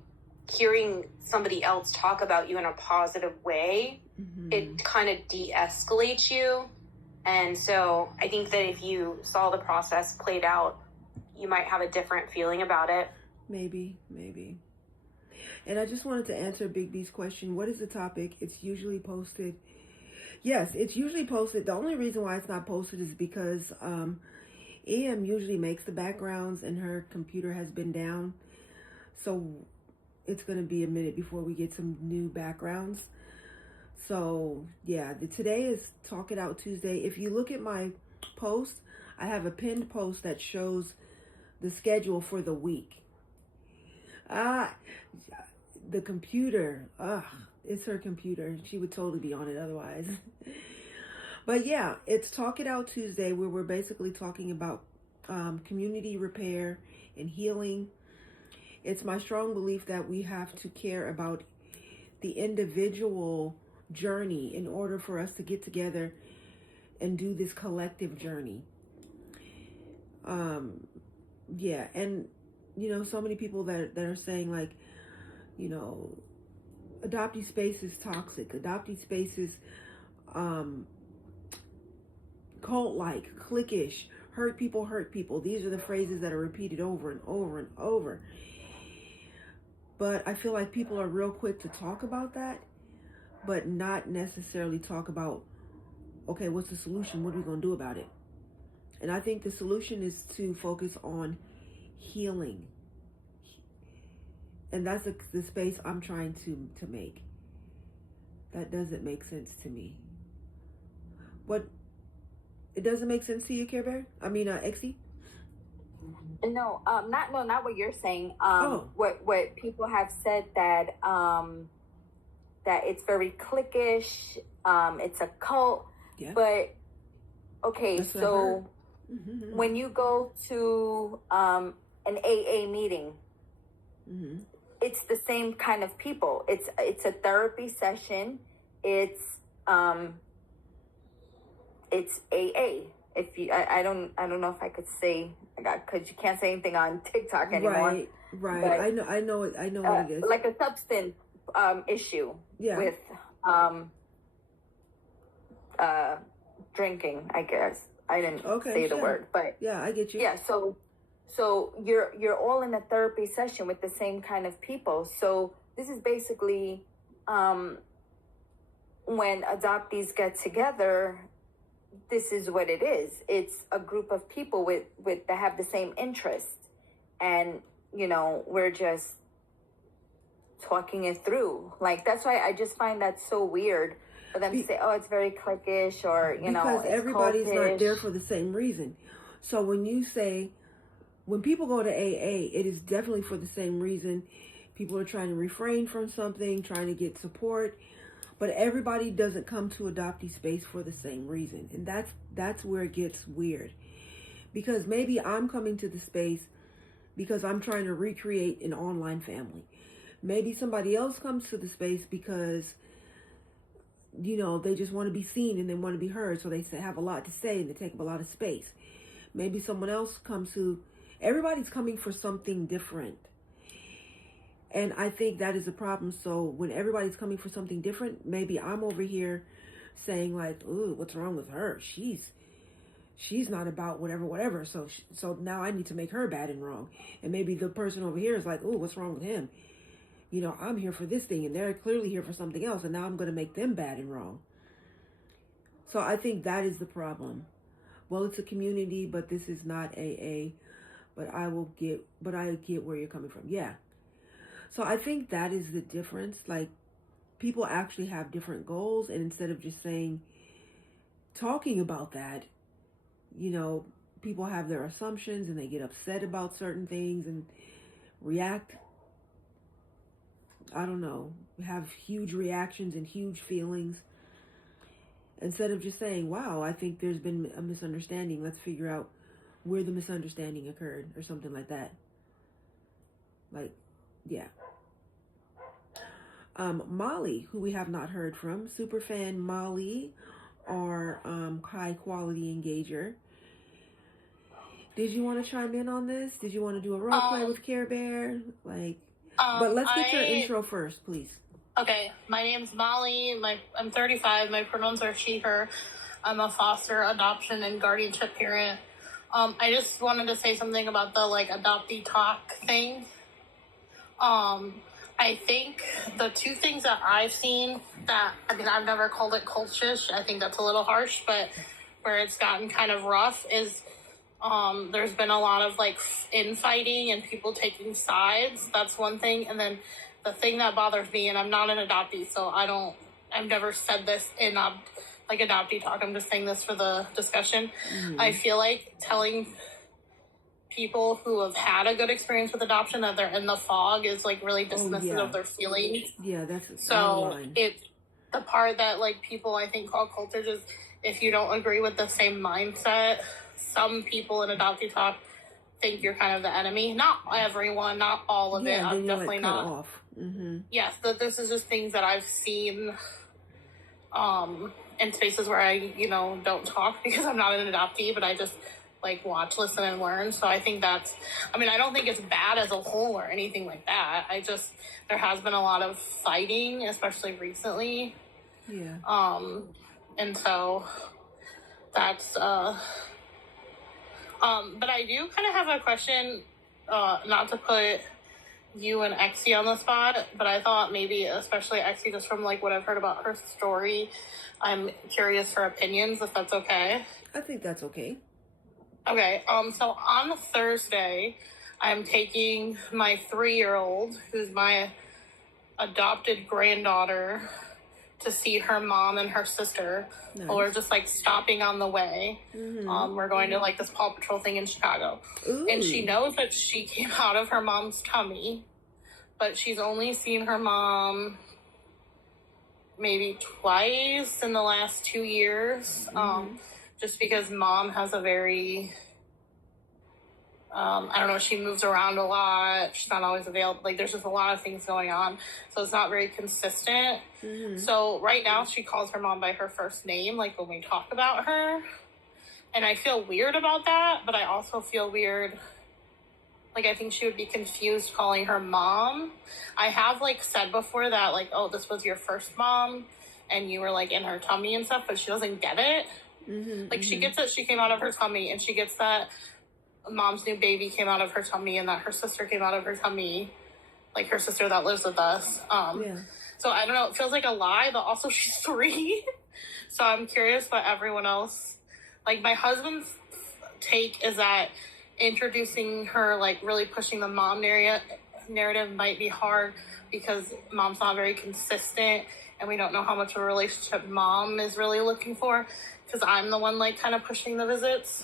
hearing somebody else talk about you in a positive way, it kind of de-escalates you. And so I think that if you saw the process played out, you might have a different feeling about it. Maybe. And I just wanted to answer Big B's question. What is the topic? It's usually posted. Yes, it's usually posted. The only reason why it's not posted is because EM usually makes the backgrounds and her computer has been down. So it's going to be a minute before we get some new backgrounds. So yeah, today is Talk It Out Tuesday. If you look at my post, I have a pinned post that shows the schedule for the week. The computer, it's her computer. She would totally be on it otherwise. But yeah, it's Talk It Out Tuesday, where we're basically talking about community repair and healing. It's my strong belief that we have to care about the individual journey in order for us to get together and do this collective journey. Yeah, and so many people that are saying, like, adoptee space is toxic, adoptee space is cult-like, cliquish, hurt people. These are the phrases that are repeated over and over and over. But I feel like people are real quick to talk about that, but not necessarily talk about, okay, what's the solution? What are we going to do about it? And I think the solution is to focus on healing. And that's the space I'm trying to make. That doesn't make sense to me. What? It doesn't make sense to you, Care Bear? I mean, Exy? No, not what you're saying. What people have said that that it's very cliquish. It's a cult. Yeah. But okay, so when you go to an AA meeting, it's the same kind of people. It's a therapy session. It's AA. If you, I don't know if I could say, because you can't say anything on TikTok anymore. Right. But, I know what it is. Like a substance issue with drinking. I guess I didn't say the word, but yeah, I get you. Yeah, so you're all in a therapy session with the same kind of people. So this is basically when adoptees get together. This is what it is. It's a group of people with that have the same interests, and we're just talking it through. Like, that's why I just find that so weird for them to say, "Oh, it's very cliquish," or because it's everybody's cultish. Not there for the same reason. So when people go to AA, it is definitely for the same reason. People are trying to refrain from something, trying to get support. But everybody doesn't come to adoptee space for the same reason. And that's where it gets weird. Because maybe I'm coming to the space because I'm trying to recreate an online family. Maybe somebody else comes to the space because, they just want to be seen and they want to be heard. So they have a lot to say and they take up a lot of space. Maybe someone else everybody's coming for something different. And I think that is a problem. So when everybody's coming for something different, maybe I'm over here saying like, "Ooh, what's wrong with her? She's not about whatever. So now I need to make her bad and wrong." And maybe the person over here is like, "Ooh, what's wrong with him? I'm here for this thing, and they're clearly here for something else, and now I'm going to make them bad and wrong." So I think that is the problem. Well, it's a community, but this is not AA. But I get where you're coming from. Yeah. So I think that is the difference. Like, people actually have different goals, and instead of just talking about that, people have their assumptions and they get upset about certain things and react. I don't know, have huge reactions and huge feelings. Instead of just saying, "Wow, I think there's been a misunderstanding. Let's figure out where the misunderstanding occurred," or something like that. Like, Yeah. Molly, who we have not heard from, superfan Molly, our high quality engager. Did you want to chime in on this? Did you want to do a role play with Care Bear? But let's get your intro first, please. Okay, my name's Molly. I'm 35. My pronouns are she, her. I'm a foster, adoption, and guardianship parent. I just wanted to say something about the adoptee talk thing. I think the two things that I've seen I've never called it cultish. I think that's a little harsh, but where it's gotten kind of rough is there's been a lot of infighting and people taking sides. That's one thing. And then the thing that bothers me, and I'm not an adoptee, so I've never said this in adoptee talk. I'm just saying this for the discussion. Mm-hmm. I feel like telling people who have had a good experience with adoption that they're in the fog is really dismissive of their feelings. Yeah, that's so it's the part that people I think call cultish is if you don't agree with the same mindset. Some people in adoptee talk think you're kind of the enemy. Not everyone, not all of it. I'm definitely not. Off. Mm-hmm. Yes, this is just things that I've seen in spaces where I don't talk because I'm not an adoptee, but I just watch, listen, and learn. So I think I don't think it's bad as a whole or anything like that. There has been a lot of fighting, especially recently. Yeah. And so that's, but I do kind of have a question, not to put you and Exie on the spot, but I thought maybe, especially Exie, just from what I've heard about her story, I'm curious for opinions, if that's okay. I think that's okay. Okay, so on Thursday, I'm taking my 3-year-old, who's my adopted granddaughter, to see her mom and her sister. Nice. We're just stopping on the way. Mm-hmm. We're going to this Paw Patrol thing in Chicago. Ooh. And she knows that she came out of her mom's tummy, but she's only seen her mom maybe twice in the last 2 years. Mm-hmm. Just because mom has a very, I don't know, she moves around a lot. She's not always available. There's just a lot of things going on. So it's not very consistent. Mm-hmm. So right now she calls her mom by her first name, when we talk about her. And I feel weird about that, but I also feel weird. I think she would be confused calling her mom. I have, said before that, oh, this was your first mom and you were, in her tummy and stuff, but she doesn't get it. Mm-hmm, she gets that she came out of her tummy, and she gets that mom's new baby came out of her tummy, and that her sister came out of her tummy, her sister that lives with us. Yeah. So I don't know, it feels like a lie, but also she's 3. So I'm curious what everyone else, my husband's take is that introducing her, really pushing the mom narrative might be hard because mom's not very consistent, and we don't know how much of a relationship mom is really looking for. Because I'm the one kind of pushing the visits.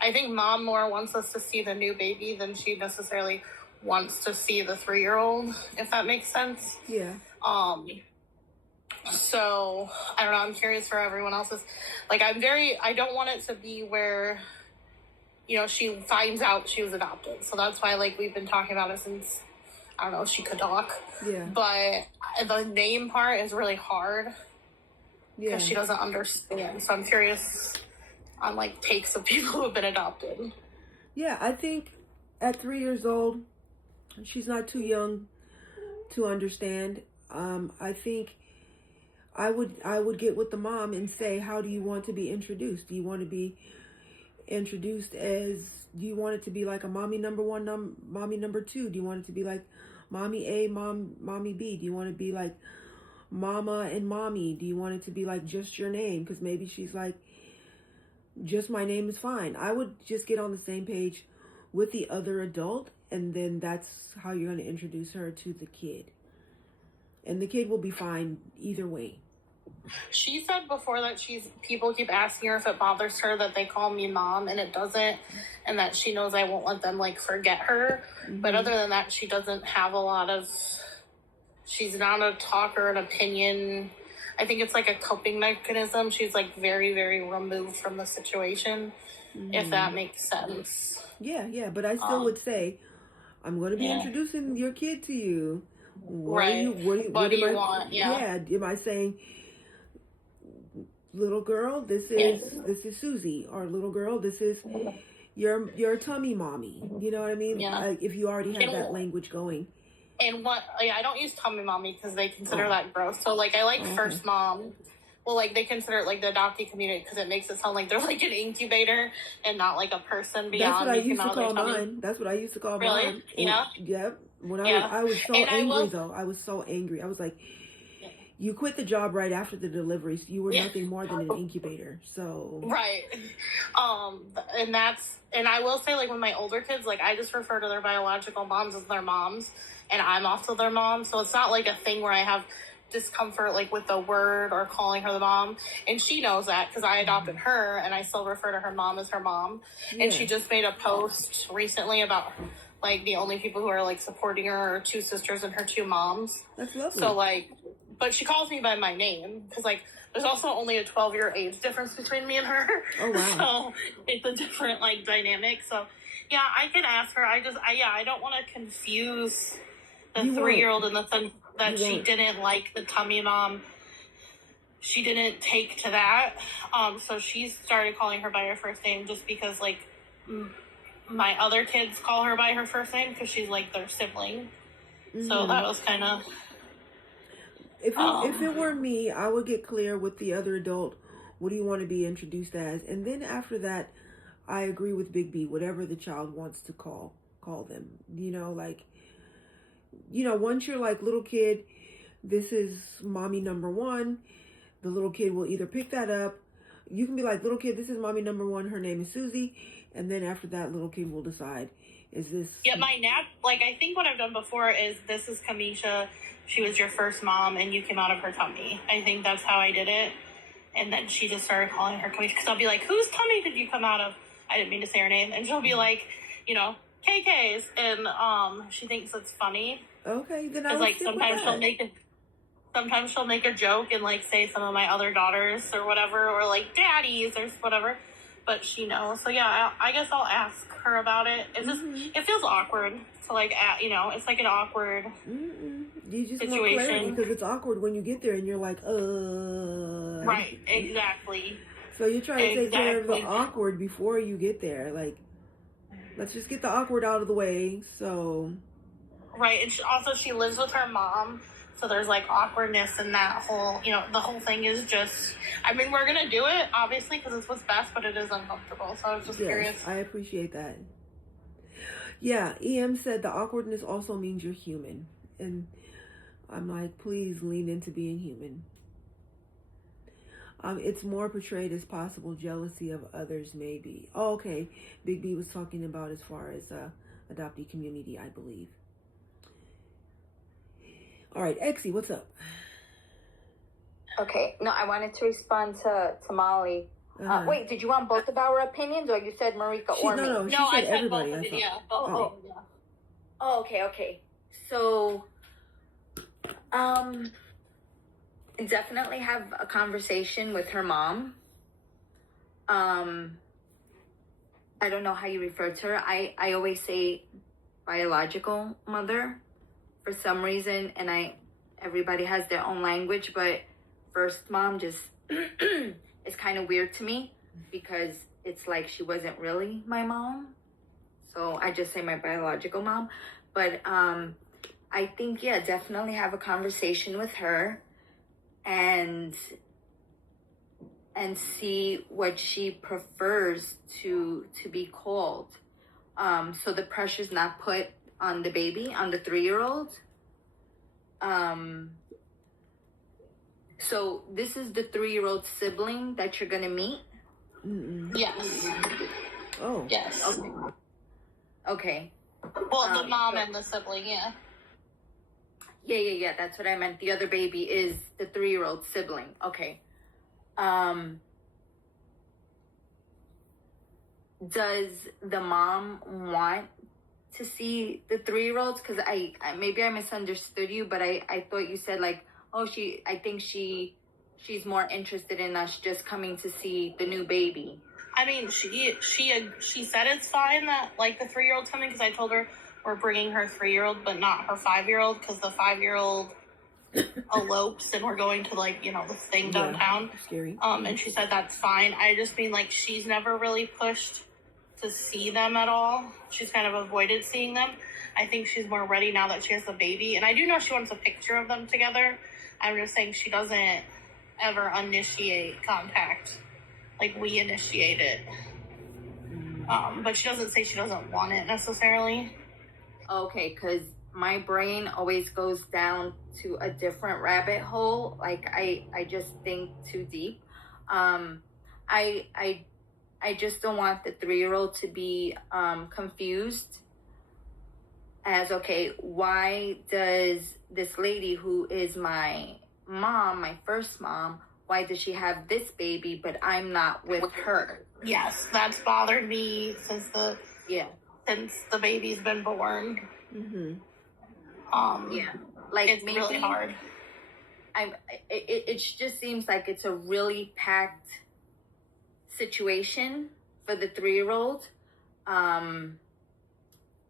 I think mom more wants us to see the new baby than she necessarily wants to see the 3-year-old, if that makes sense. Yeah. So I don't know, I'm curious for everyone else's. I don't want it to be where, she finds out she was adopted. So that's why we've been talking about it since, I don't know, she could talk. Yeah. But the name part is really hard. Yeah. Because she doesn't understand. So I'm curious on takes of people who have been adopted. Yeah, I think at 3 years old, she's not too young to understand. I think I would get with the mom and say, how do you want to be introduced? Do you want to be introduced do you want it to be a mommy number 1, mommy number 2? Do you want it to be mommy A, mommy B? Do you want to be mama and mommy? Do you want it to be just your name? Because maybe she's just my name is fine. I would just get on the same page with the other adult, and then that's how you're going to introduce her to the kid. And the kid will be fine either way. She said before that people keep asking her if it bothers her that they call me mom, and it doesn't, and that she knows I won't let them forget her. Mm-hmm. But other than that, she doesn't have a lot of. She's not a talker, an opinion. I think it's a coping mechanism. She's very, very removed from the situation, if that makes sense. Yeah. But I still would say I'm going to be Yeah. introducing your kid to you. Right. What do you want? Yeah. Am I saying, little girl, this is Susie, or little girl, this is your tummy mommy. You know what I mean? Yeah. If you already have that language going. And I don't use tummy mommy because they consider that gross. So like I like first mom. Well, like they consider it like the adoptee community because it makes it sound like they're like an incubator and not like a person beyond. That's what I used to call mine. That's what I used to call mine. Really? Yeah. Yep. When I was so angry though. I was so angry. I was like, you quit the job right after the deliveries. You were nothing more than an incubator. So right. And I will say, like, with my older kids, like, I just refer to their biological moms as their moms, and I'm also their mom. So it's not like a thing where I have discomfort, like, with the word or calling her the mom. And she knows that because I adopted her, and I still refer to her mom as her mom. Yeah. And she just made a post recently about, like, the only people who are, like, supporting her are 2 sisters and her 2 moms. That's lovely. So, like, but she calls me by my name because, like, there's also only a 12-year age difference between me and her. Oh, wow. So it's a different, like, dynamic. So, yeah, I can ask her. I don't want to confuse the 3-year-old in the sense that she didn't like the tummy mom. She didn't take to that. So she started calling her by her first name just because, like, my other kids call her by her first name because she's, like, their sibling. Mm-hmm. So that was kind of... If it were me, I would get clear with the other adult. What do you want to be introduced as? And then after that, I agree with Big B. Whatever the child wants to call them. You know, like, you know, once you're like, little kid, this is mommy number 1. The little kid will either pick that up. You can be like, little kid, this is mommy number 1. Her name is Susie. And then after that, little kid will decide, is this... Yeah, I think what I've done before is, this is Kamisha. She was your first mom and you came out of her tummy. I think that's how I did it. And then she just started calling her Kamisha because I'll be like, whose tummy did you come out of? I didn't mean to say her name. And she'll be like, you know, KK's. And she thinks it's funny. Okay, then I'll like sometimes she'll make a joke and like say some of my other daughters or whatever, or like daddies or whatever. But she knows. So yeah, I guess I'll ask her about it. It's just, it feels awkward to like, you know, it's like an awkward you just situation. Want clarity because it's awkward when you get there and you're like, Right, exactly. So you're trying to take care of the awkward before you get there. Like, let's just get the awkward out of the way. So. Right, and she lives with her mom. So there's like awkwardness and that whole, you know, the whole thing is just, I mean, we're going to do it, obviously, because it's what's best, but it is uncomfortable. So I was just curious. I appreciate that. Yeah, EM said the awkwardness also means you're human. And I'm like, please lean into being human. It's more portrayed as possible jealousy of others, maybe. Oh, okay. Big B was talking about as far as adoptee community, I believe. All right, Exie, what's up? Okay, no, I wanted to respond to Molly. Wait, did you want both of our opinions, or you said Marika or me? No, she said everybody. Both of it, yeah. Oh, okay. So, definitely have a conversation with her mom. I don't know how you refer to her. I always say biological mother for some reason, and everybody has their own language, but first mom just is kind of weird to me because it's like she wasn't really my mom. So I just say my biological mom. But I think, yeah, definitely have a conversation with her and see what she prefers to be called. So the pressure's not put on the baby, on the 3-year-old. So this is the 3-year-old sibling that you're gonna meet? Mm-mm. Yes. Oh. Yes. Okay. Well, the mom and the sibling, yeah. Yeah. That's what I meant. The other baby is the 3-year-old sibling. Okay. Does the mom want to see the 3-year-olds? Because I maybe I misunderstood you, but I thought you said like, oh, I think she's more interested in us just coming to see the new baby. I mean, she said it's fine that like the 3-year-old's coming because I told her we're bringing her 3-year-old, but not her 5-year-old, because the 5-year-old elopes and we're going to like, you know, this thing downtown. Scary. And she said that's fine. I just mean like she's never really pushed to see them at all. She's kind of avoided seeing them. I think she's more ready now that she has the baby. And I do know she wants a picture of them together. I'm just saying she doesn't ever initiate contact. Like we initiate it. But she doesn't say she doesn't want it necessarily. Okay, because my brain always goes down to a different rabbit hole. Like I just think too deep. I just don't want the 3-year-old to be confused as, okay, why does this lady who is my mom, my first mom, why does she have this baby but I'm not with her? Yes, that's bothered me since the baby's been born. Like it's maybe, really hard. It just seems like it's a really packed situation for the 3-year-old.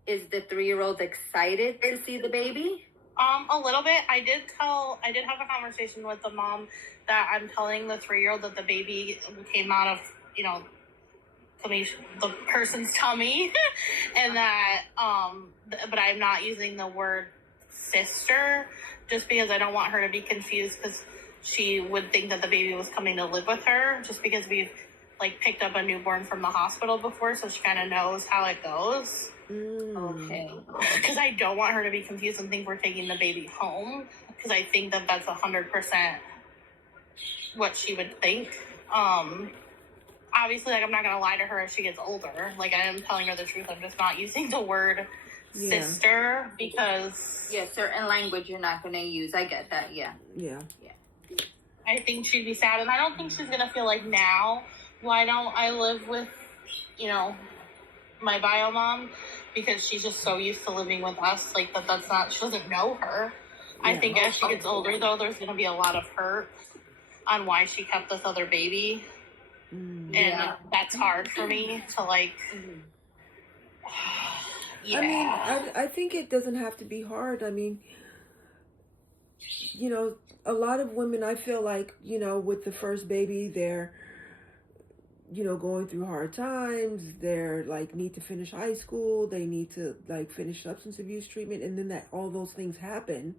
Is the 3-year-old excited to see the baby? A little bit. I did have a conversation with the mom that I'm telling the 3-year-old that the baby came out of, you know, the person's tummy, and that, but I'm not using the word sister just because I don't want her to be confused, because she would think that the baby was coming to live with her, just because we've like picked up a newborn from the hospital before, so she kind of knows how it goes. Okay. Because I don't want her to be confused and think we're taking the baby home, because I think that that's 100% what she would think. Obviously, like, I'm not going to lie to her as she gets older. Like, I am telling her the truth. I'm just not using the word sister because... Yeah, certain language you're not going to use. I get that, yeah. I think she'd be sad, and I don't think she's going to feel like now, why don't I live with, you know, my bio mom? Because she's just so used to living with us, like, that's not... She doesn't know her. I think as she gets older, though, there's going to be a lot of hurt on why she kept this other baby. And that's hard for me to like. I mean, I think it doesn't have to be hard. I mean, you know, a lot of women, I feel like, you know, with the first baby, they're, you know, going through hard times. They're like need to finish high school. They need to like finish substance abuse treatment, and then that all those things happen.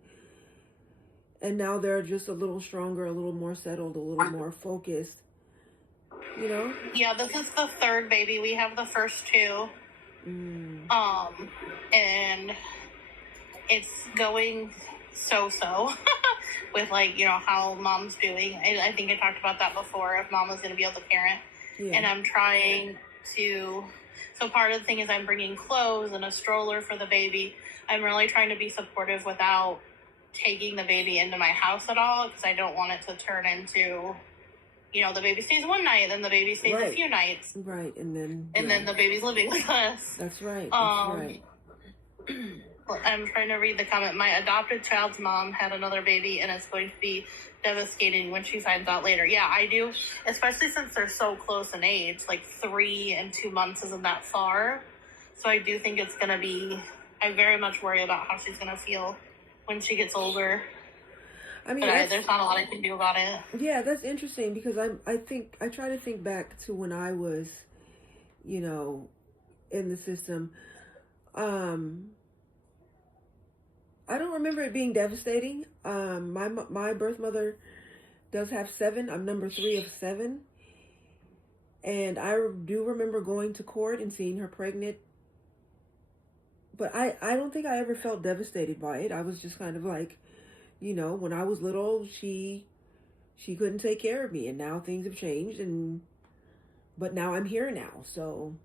And now they're just a little stronger, a little more settled, a little more focused. You know? Yeah, this is the third baby. We have the first two. And it's going so with like, you know, how mom's doing. I think I talked about that before, if mom was going to be able to parent. And I'm trying to, so part of the thing is I'm bringing clothes and a stroller for the baby. I'm really trying to be supportive without taking the baby into my house at all, because I don't want it to turn into, you know, the baby stays one night, then the baby stays a few nights. Right, and then the baby's living with us. That's right, I'm trying to read the comment. My adopted child's mom had another baby, and it's going to be devastating when she finds out later. Yeah, I do, especially since they're so close in age. Like 3 and 2 months isn't that far. So I do think it's going to be, I very much worry about how she's going to feel when she gets older. I mean, there's not a lot I can do about it. Yeah, that's interesting, because I try to think back to when I was, you know, in the system. I don't remember it being devastating. My birth mother does have 7. I'm number 3 of 7. And I do remember going to court and seeing her pregnant. But I don't think I ever felt devastated by it. I was just kind of like, you know, when I was little, she couldn't take care of me, and now things have changed, but now I'm here now, so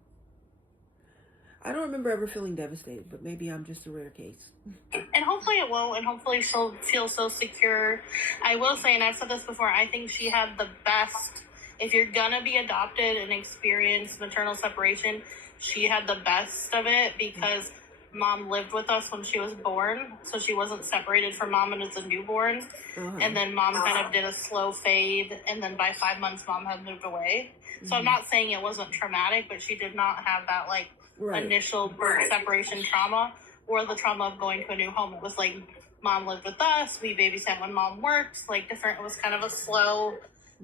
I don't remember ever feeling devastated, but maybe I'm just a rare case. And hopefully it won't, and hopefully she'll feel so secure. I will say, and I've said this before, I think she had the best, if you're gonna be adopted and experience maternal separation, she had the best of it, because mom lived with us when she was born, so she wasn't separated from mom as a newborn. And then mom kind of did a slow fade, and then by 5 months mom had moved away. So I'm not saying it wasn't traumatic, but she did not have that like initial birth separation trauma, or the trauma of going to a new home. It was like mom lived with us, we babysat when mom worked, like different. It was kind of a slow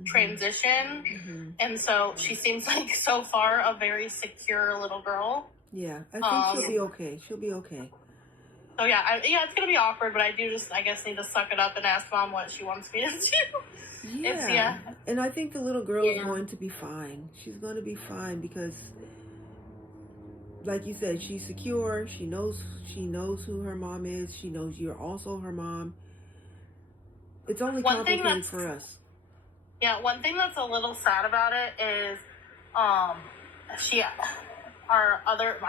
transition. And so she seems like so far a very secure little girl. Yeah, I think she'll be okay. She'll be okay. So yeah, it's gonna be awkward, but I do just, I guess, need to suck it up and ask mom what she wants me to do. Yeah, and I think the little girl is going to be fine. She's going to be fine because, like you said, she's secure. She knows who her mom is. She knows you're also her mom. It's only complicated for us. Yeah, one thing that's a little sad about it is, our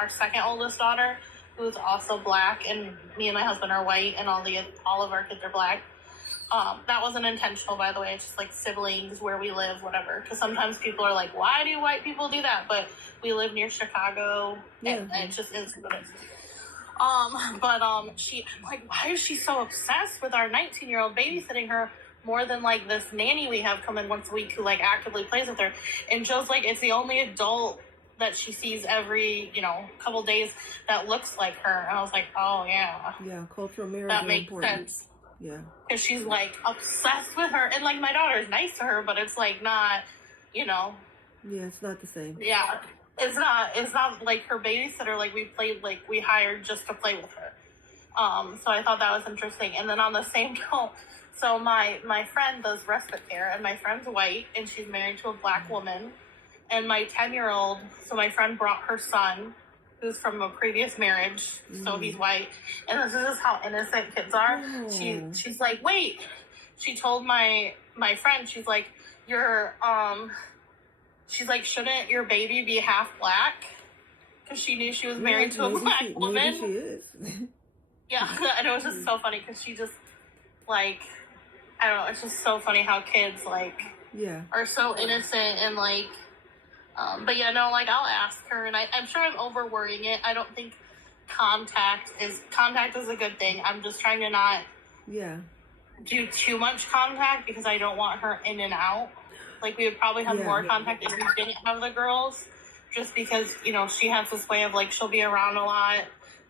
second oldest daughter, who's also black, and me and my husband are white, and all of our kids are black. That wasn't intentional, by the way. It's just like siblings, where we live, whatever. Because sometimes people are like, why do white people do that? But we live near Chicago, and it just is what it is. I'm like, why is she so obsessed with our 19-year-old babysitting her more than like this nanny we have come in once a week who like actively plays with her? And Joe's like, it's the only adult that she sees every, couple days that looks like her. And I was like, oh yeah. Yeah, cultural marriage. That makes sense. Yeah. Because she's like obsessed with her. And like my daughter is nice to her, but it's like not, Yeah, it's not the same. Yeah. It's not like her babysitter, like we hired just to play with her. So I thought that was interesting. And then on the same note, so my friend does respite care, and my friend's white, and she's married to a black woman. And my 10-year-old, so my friend brought her son, who's from a previous marriage, so he's white. And this is just how innocent kids are. She's like, wait. She told my friend, she's like, she's like, shouldn't your baby be half black? Because she knew she was married to a black woman. Maybe she is. Yeah, and it was just so funny because she just, like, I don't know, it's just so funny how kids, like, are so innocent and, like, but yeah, no, like, I'll ask her, and I'm sure I'm over worrying it. I don't think contact is a good thing. I'm just trying to not do too much contact because I don't want her in and out. Like, we would probably have more contact if we didn't have the girls, just because, she has this way of, like, she'll be around a lot,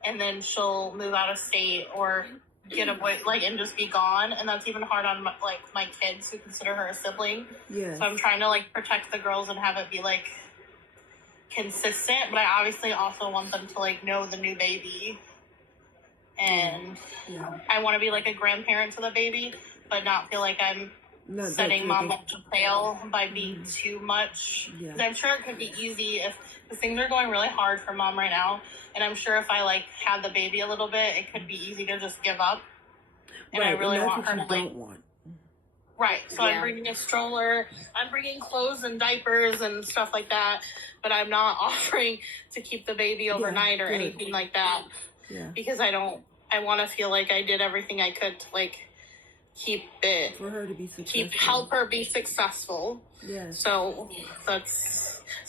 and then she'll move out of state or get away, like, and just be gone. And that's even hard on, my kids who consider her a sibling. Yeah. So I'm trying to, like, protect the girls and have it be, like, consistent. But I obviously also want them to, like, know the new baby. And I want to be, like, a grandparent to the baby, but not feel like I'm setting mom up to fail by being too much. Yeah. I'm sure it could be easy if things are going really hard for mom right now, and I'm sure if I like had the baby a little bit, it could be easy to just give up. And I really want her to like. Right. So I'm bringing a stroller. I'm bringing clothes and diapers and stuff like that, but I'm not offering to keep the baby overnight or anything like that. Yeah. Because I want to feel like I did everything I could to like keep it for her to be successful. Help her be successful. Yes. So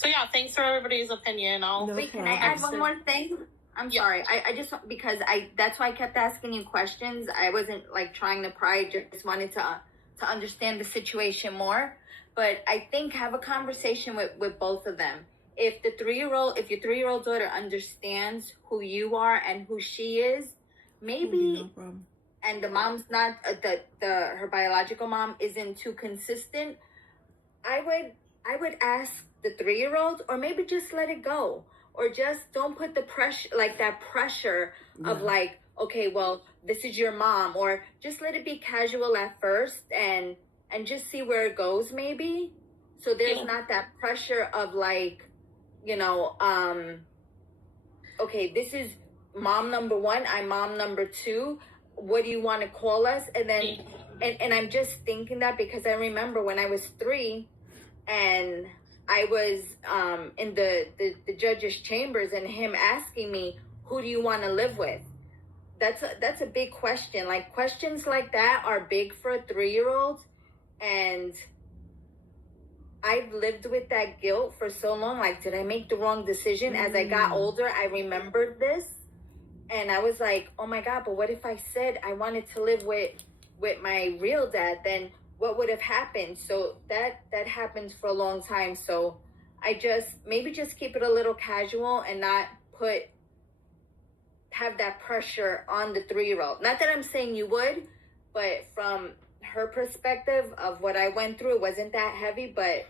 yeah, thanks for everybody's opinion. Can I add one more thing? I'm sorry. I just, because that's why I kept asking you questions. I wasn't like trying to pry, just wanted to understand the situation more. But I think have a conversation with both of them. If your 3-year-old daughter understands who you are and who she is, maybe, no problem. And the mom's not, her biological mom isn't too consistent, I would ask the 3-year-old, or maybe just let it go. Or just don't put the pressure, like that pressure of like, okay, well, this is your mom. Or just let it be casual at first and just see where it goes maybe. So there's not that pressure of like, okay, this is mom number 1, I'm mom number 2. What do you want to call us? And then, and I'm just thinking that because I remember when I was 3 and I was in the judge's chambers and him asking me, who do you want to live with? That's a big question. Like questions like that are big for a 3-year-old. And I've lived with that guilt for so long. Like, did I make the wrong decision? As I got older, I remembered this. And I was like, oh my God, but what if I said I wanted to live with my real dad? Then what would have happened? So that happens for a long time. So I just keep it a little casual and not put have that pressure on the 3-year-old. Not that I'm saying you would, but from her perspective of what I went through, it wasn't that heavy, but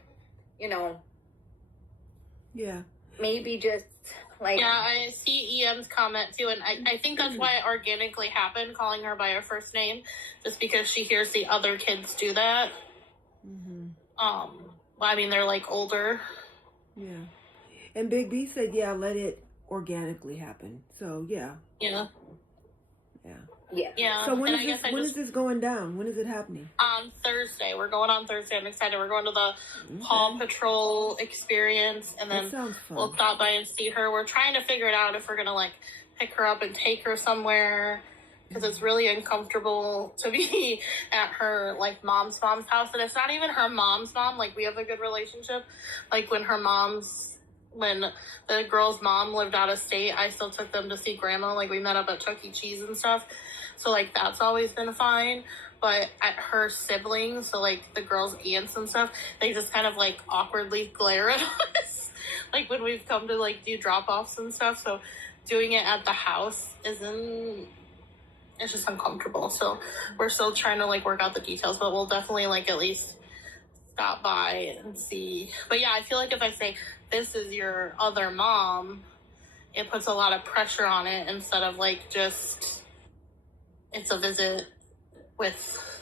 Yeah. maybe just like. Yeah, I see EM's comment too, and I think that's why it organically happened, calling her by her first name, just because she hears the other kids do that. I mean, they're like older. Yeah. And Big B said, yeah, let it organically happen. So, yeah. Yeah. So when is this going down? When is it happening? On Thursday. We're going on Thursday. I'm excited. We're going to the Paw Patrol experience, and then we'll stop by and see her. We're trying to figure it out if we're gonna like pick her up and take her somewhere, because it's really uncomfortable to be at her like mom's house, and it's not even her mom's mom. Like, we have a good relationship. Like, when the girl's mom lived out of state, I still took them to see grandma. Like, we met up at Chuck E. Cheese and stuff. So, like, that's always been fine. But at her siblings, so, like, the girl's aunts and stuff, they just kind of, like, awkwardly glare at us. Like, when we've come to, like, do drop-offs and stuff. So, doing it at the house it's just uncomfortable. So, we're still trying to, like, work out the details. But we'll definitely, like, at least stop by and see. But, yeah, I feel like if I say, this is your other mom, it puts a lot of pressure on it instead of, like, just... it's a visit with,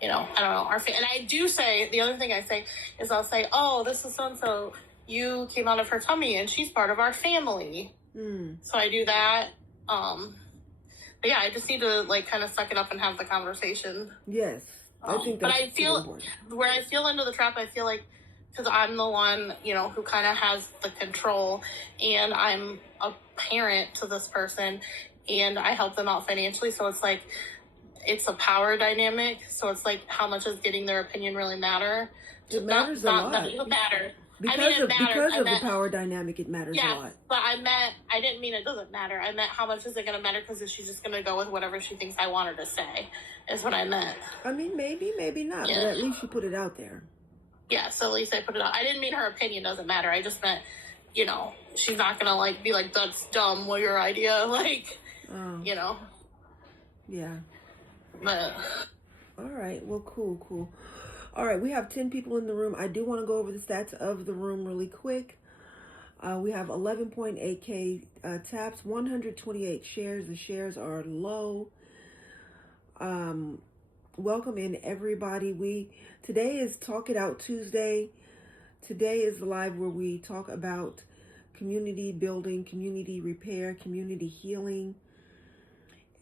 I don't know, our family. And I do say, the other thing I say is I'll say, oh, this is so-and-so, you came out of her tummy and she's part of our family. So I do that. But yeah, I just need to, like, kind of suck it up and have the conversation. Yes. I think that's but I feel, important. Where I feel into the trap, I feel like, because I'm the one, who kind of has the control, and I'm a parent to this person, and I help them out financially. So it's like, it's a power dynamic. So it's like, how much does getting their opinion really matter? It matters a lot. It matters. Because of the power dynamic, it matters a lot. But I didn't mean it doesn't matter. I meant, how much is it going to matter? Because she's just going to go with whatever she thinks I want her to say, is what I meant. I mean, maybe not, but at least you put it out there. Yeah, so at least I put it out. I didn't mean her opinion doesn't matter. I just meant, she's not going to, like, be like, that's dumb, what your idea, like, Yeah. But... all right, well, cool. All right, we have 10 people in the room. I do want to go over the stats of the room really quick. We have 11.8K taps, 128 shares. The shares are low. Welcome in, everybody. Today is Talk It Out Tuesday. Today is the live where we talk about community building, community repair, community healing.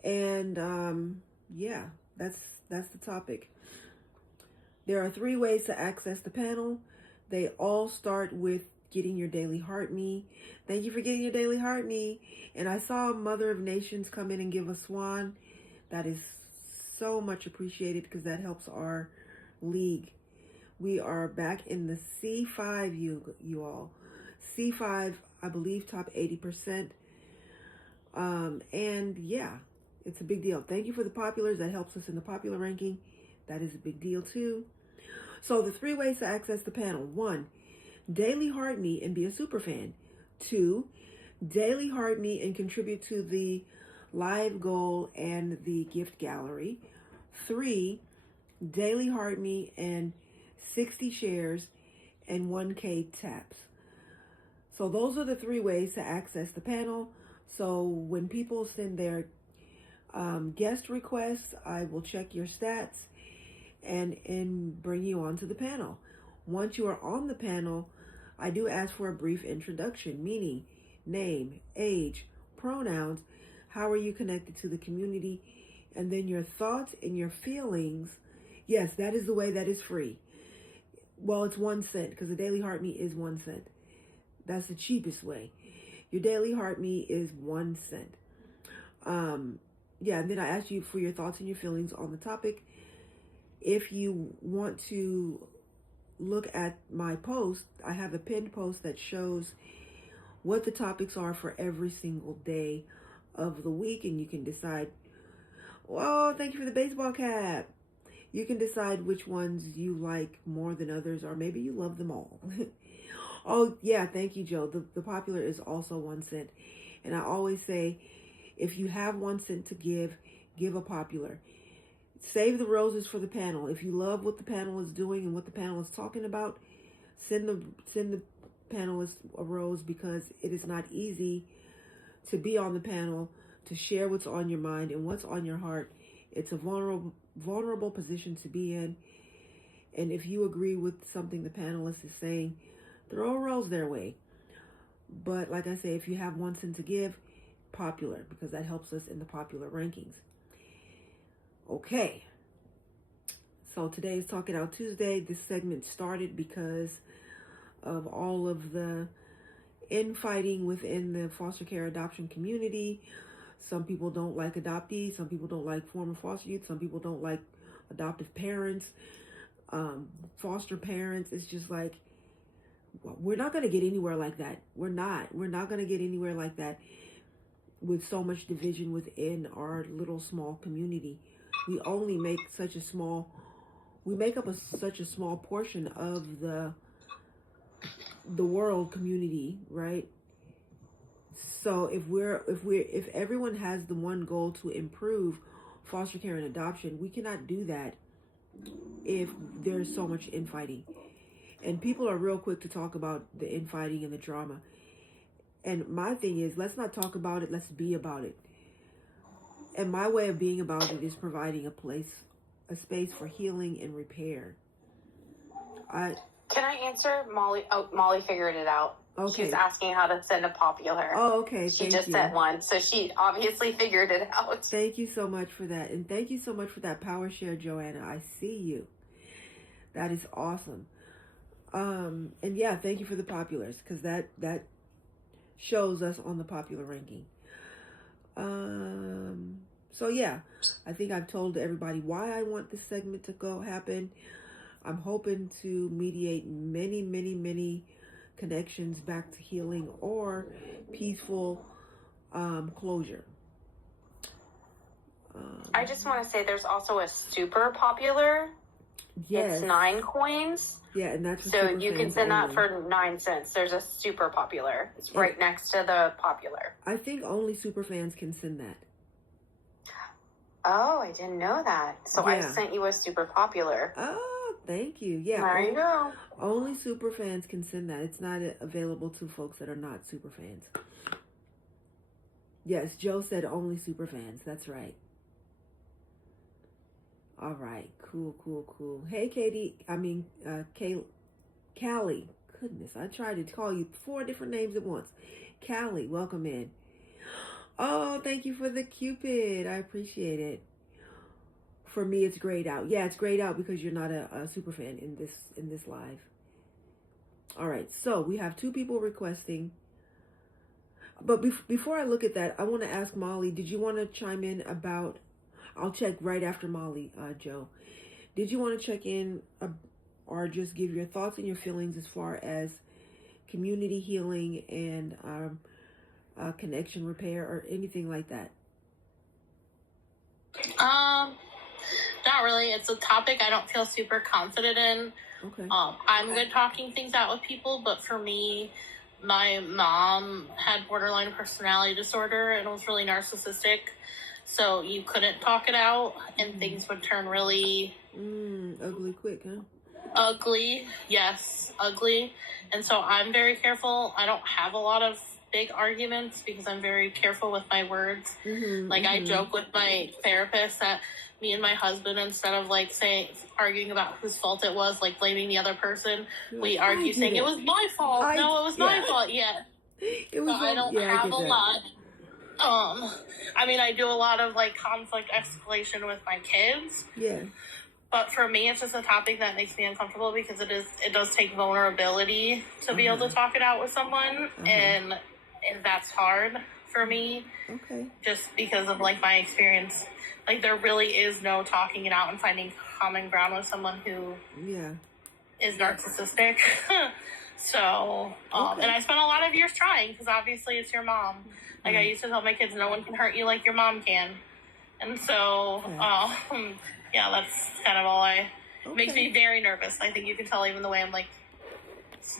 And yeah, that's the topic. There are 3 ways to access the panel. They all start with getting your daily heart me. Thank you for getting your daily heart me. And I saw Mother of Nations come in and give a swan. That is so much appreciated, because that helps our league. We are back in the C5, you all. C5, I believe, top 80%. And yeah, it's a big deal. Thank you for the populars. That helps us in the popular ranking. That is a big deal too. So the 3 ways to access the panel. 1, daily heart me and be a super fan. 2, daily heart me and contribute to the live goal and the gift gallery. 3, daily heart me and 60 shares and 1K taps. So those are the 3 ways to access the panel. So when people send their guest requests, I will check your stats and bring you onto the panel. Once you are on the panel, I do ask for a brief introduction, meaning name, age, pronouns, how are you connected to the community, and then your thoughts and your feelings. Yes, that is the way that is free. Well, it's 1 cent, because the daily heart me is 1 cent. That's the cheapest way. Your daily heart me is 1 cent. Yeah, and then I ask you for your thoughts and your feelings on the topic. If you want to look at my post, I have a pinned post that shows what the topics are for every single day of the week, and you can decide, oh, thank you for the baseball cap. You can decide which ones you like more than others, or maybe you love them all. Oh, yeah, thank you, Joe. The popular is also 1 cent. And I always say, If you have 1 cent to give, give a popular. Save the roses for the panel. If you love what the panel is doing and what the panel is talking about, send the panelists a rose, because it is not easy to be on the panel, to share what's on your mind and what's on your heart. It's a vulnerable position to be in. And if you agree with something the panelist is saying, throw a rose their way. But like I say, if you have 1 cent to give, popular, because that helps us in the popular rankings. Okay. So today is Talk It Out Tuesday. This segment started because of all of the infighting within the foster care adoption community. Some people don't like adoptees. Some people don't like former foster youth. Some people don't like adoptive parents, foster parents. It's just like, we're not going to get anywhere like that. We're not going to get anywhere like that with so much division within our little small community. We only make such a small, we make up such a small portion of the world community, right? So if everyone has the one goal to improve foster care and adoption, we cannot do that if there's so much infighting. And people are real quick to talk about the infighting and the drama. And my thing is, let's not talk about it, let's be about it. And my way of being about it is providing a space for healing and repair. Can I answer Molly? Oh, Molly figured it out. Okay. She's asking how to send a popular. Oh, okay. She just sent one, so she obviously figured it out. Thank you so much for that. And thank you so much for that power share, Joanna. I see you. That is awesome. And yeah, thank you for the populars, because that shows us on the popular ranking. So yeah, I think I've told everybody why I want this segment to happen. I'm hoping to mediate many, many, many connections back to healing or peaceful closure. I just want to say there's also a super popular. Yes. It's 9 coins. Yeah, and that's so you can send that for 9 cents. There's a super popular. It's right next to the popular. I think only super fans can send that. Oh, I didn't know that. So yeah. I sent you a super popular. Oh, thank you. Yeah. There you go. Only super fans can send that. It's not available to folks that are not super fans. Yes, Joe said only super fans. That's right. All right. Cool. Hey, Katie. Callie. Goodness, I tried to call you 4 different names at once. Callie, welcome in. Oh, thank you for the Cupid. I appreciate it. For me, it's grayed out. Yeah, it's grayed out because you're not a super fan in this live. All right, so we have 2 people requesting. But before I look at that, I want to ask Molly, did you want to chime in about, I'll check right after Molly, Joe. Did you want to check in or just give your thoughts and your feelings as far as community healing and connection repair or anything like that? Not really. It's a topic I don't feel super confident in. Okay. I'm good talking things out with people, but for me, my mom had borderline personality disorder and was really narcissistic. So you couldn't talk it out and things would turn really ugly quick, huh? Ugly. Yes, ugly. And so I'm very careful. I don't have a lot of big arguments because I'm very careful with my words. I joke with my therapist that me and my husband, instead of arguing about whose fault it was, blaming the other person, we argue saying it was my fault. It was my fault. Yeah. It was. So I don't have a lot. I do a lot of conflict escalation with my kids. Yeah. But for me, it's just a topic that makes me uncomfortable because it does take vulnerability to be able to talk it out with someone, and that's hard for me. Okay. Just because of my experience, there really is no talking it out and finding common ground with someone who is narcissistic. So, and I spent a lot of years trying because obviously it's your mom. I used to tell my kids, no one can hurt you like your mom can. And so, that's kind of all makes me very nervous. I think you can tell even the way I'm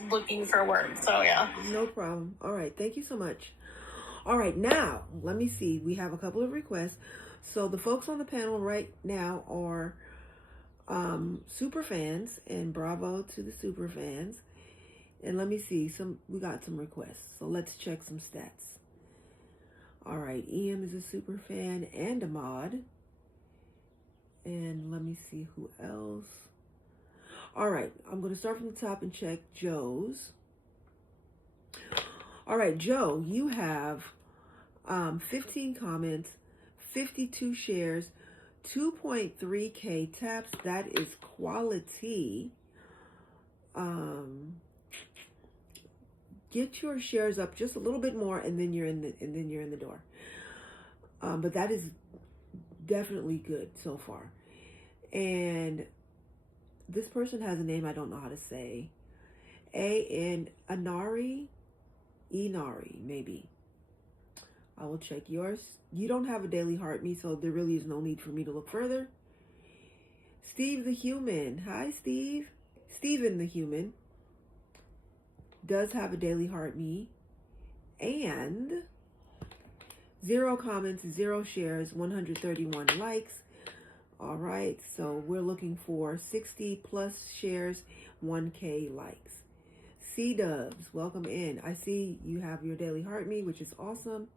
looking for words. So, yeah. No problem. All right. Thank you so much. All right, now, let me see. We have a couple of requests. So the folks on the panel right now are super fans, and bravo to the super fans. And let me see, we got some requests. So let's check some stats. All right, EM is a super fan and a mod. And let me see who else. All right, I'm going to start from the top and check Joe's. All right, Joe, you have 15 comments, 52 shares, 2.3K taps. That is quality. Get your shares up just a little bit more, and then you're in the door. But that is definitely good so far. And this person has a name I don't know how to say. Inari, maybe. I will check yours. You don't have a daily heart me, so there really is no need for me to look further. Steve the Human. Hi, Steve. Steven the Human does have a daily heart me. And 0 comments, 0 shares, 131 likes. All right, so we're looking for 60 plus shares, 1K likes. C-Dubs, welcome in. I see you have your daily heart me, which is awesome.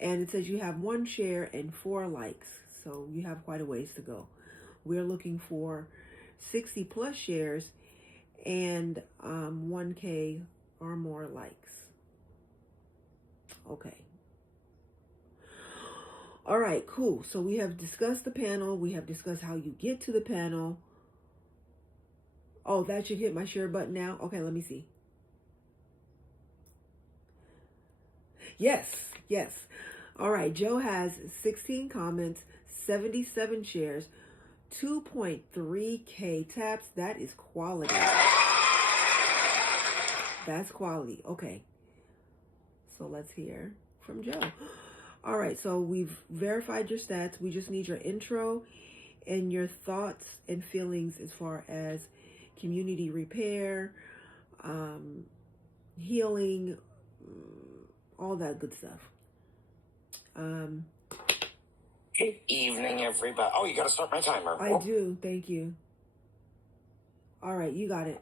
And it says you have 1 share and 4 likes. So you have quite a ways to go. We're looking for 60 plus shares and 1K or more likes. Okay. All right, cool. So we have discussed the panel. We have discussed how you get to the panel. Oh, that should hit my share button now. Okay, let me see. Yes. All right, Joe has 16 comments, 77 shares, 2.3K taps. That is quality. That's quality. Okay. So let's hear from Joe. All right, so we've verified your stats. We just need your intro and your thoughts and feelings as far as community repair, healing, all that good stuff. Good evening, everybody. Oh, you got to start my timer. I do. Thank you. All right, you got it.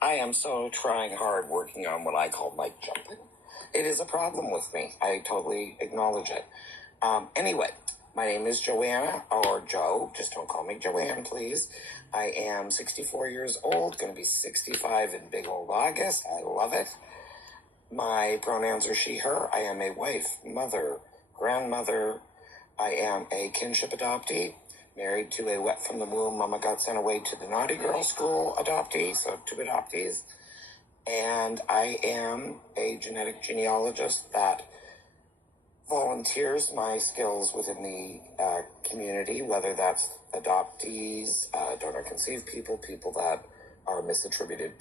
I am so trying hard working on what I call mic jumping. It is a problem with me. I totally acknowledge it. Anyway, my name is Joanna, or Joe. Just don't call me Joanne, please. I am 64 years old, going to be 65 in big old August. I love it. My pronouns are she, her. I am a wife, mother, grandmother. I am a kinship adoptee, married to a wet from the womb, mama got sent away to the naughty girl school adoptee, so 2 adoptees. And I am a genetic genealogist that volunteers my skills within the community, whether that's adoptees, donor-conceived people that are misattributed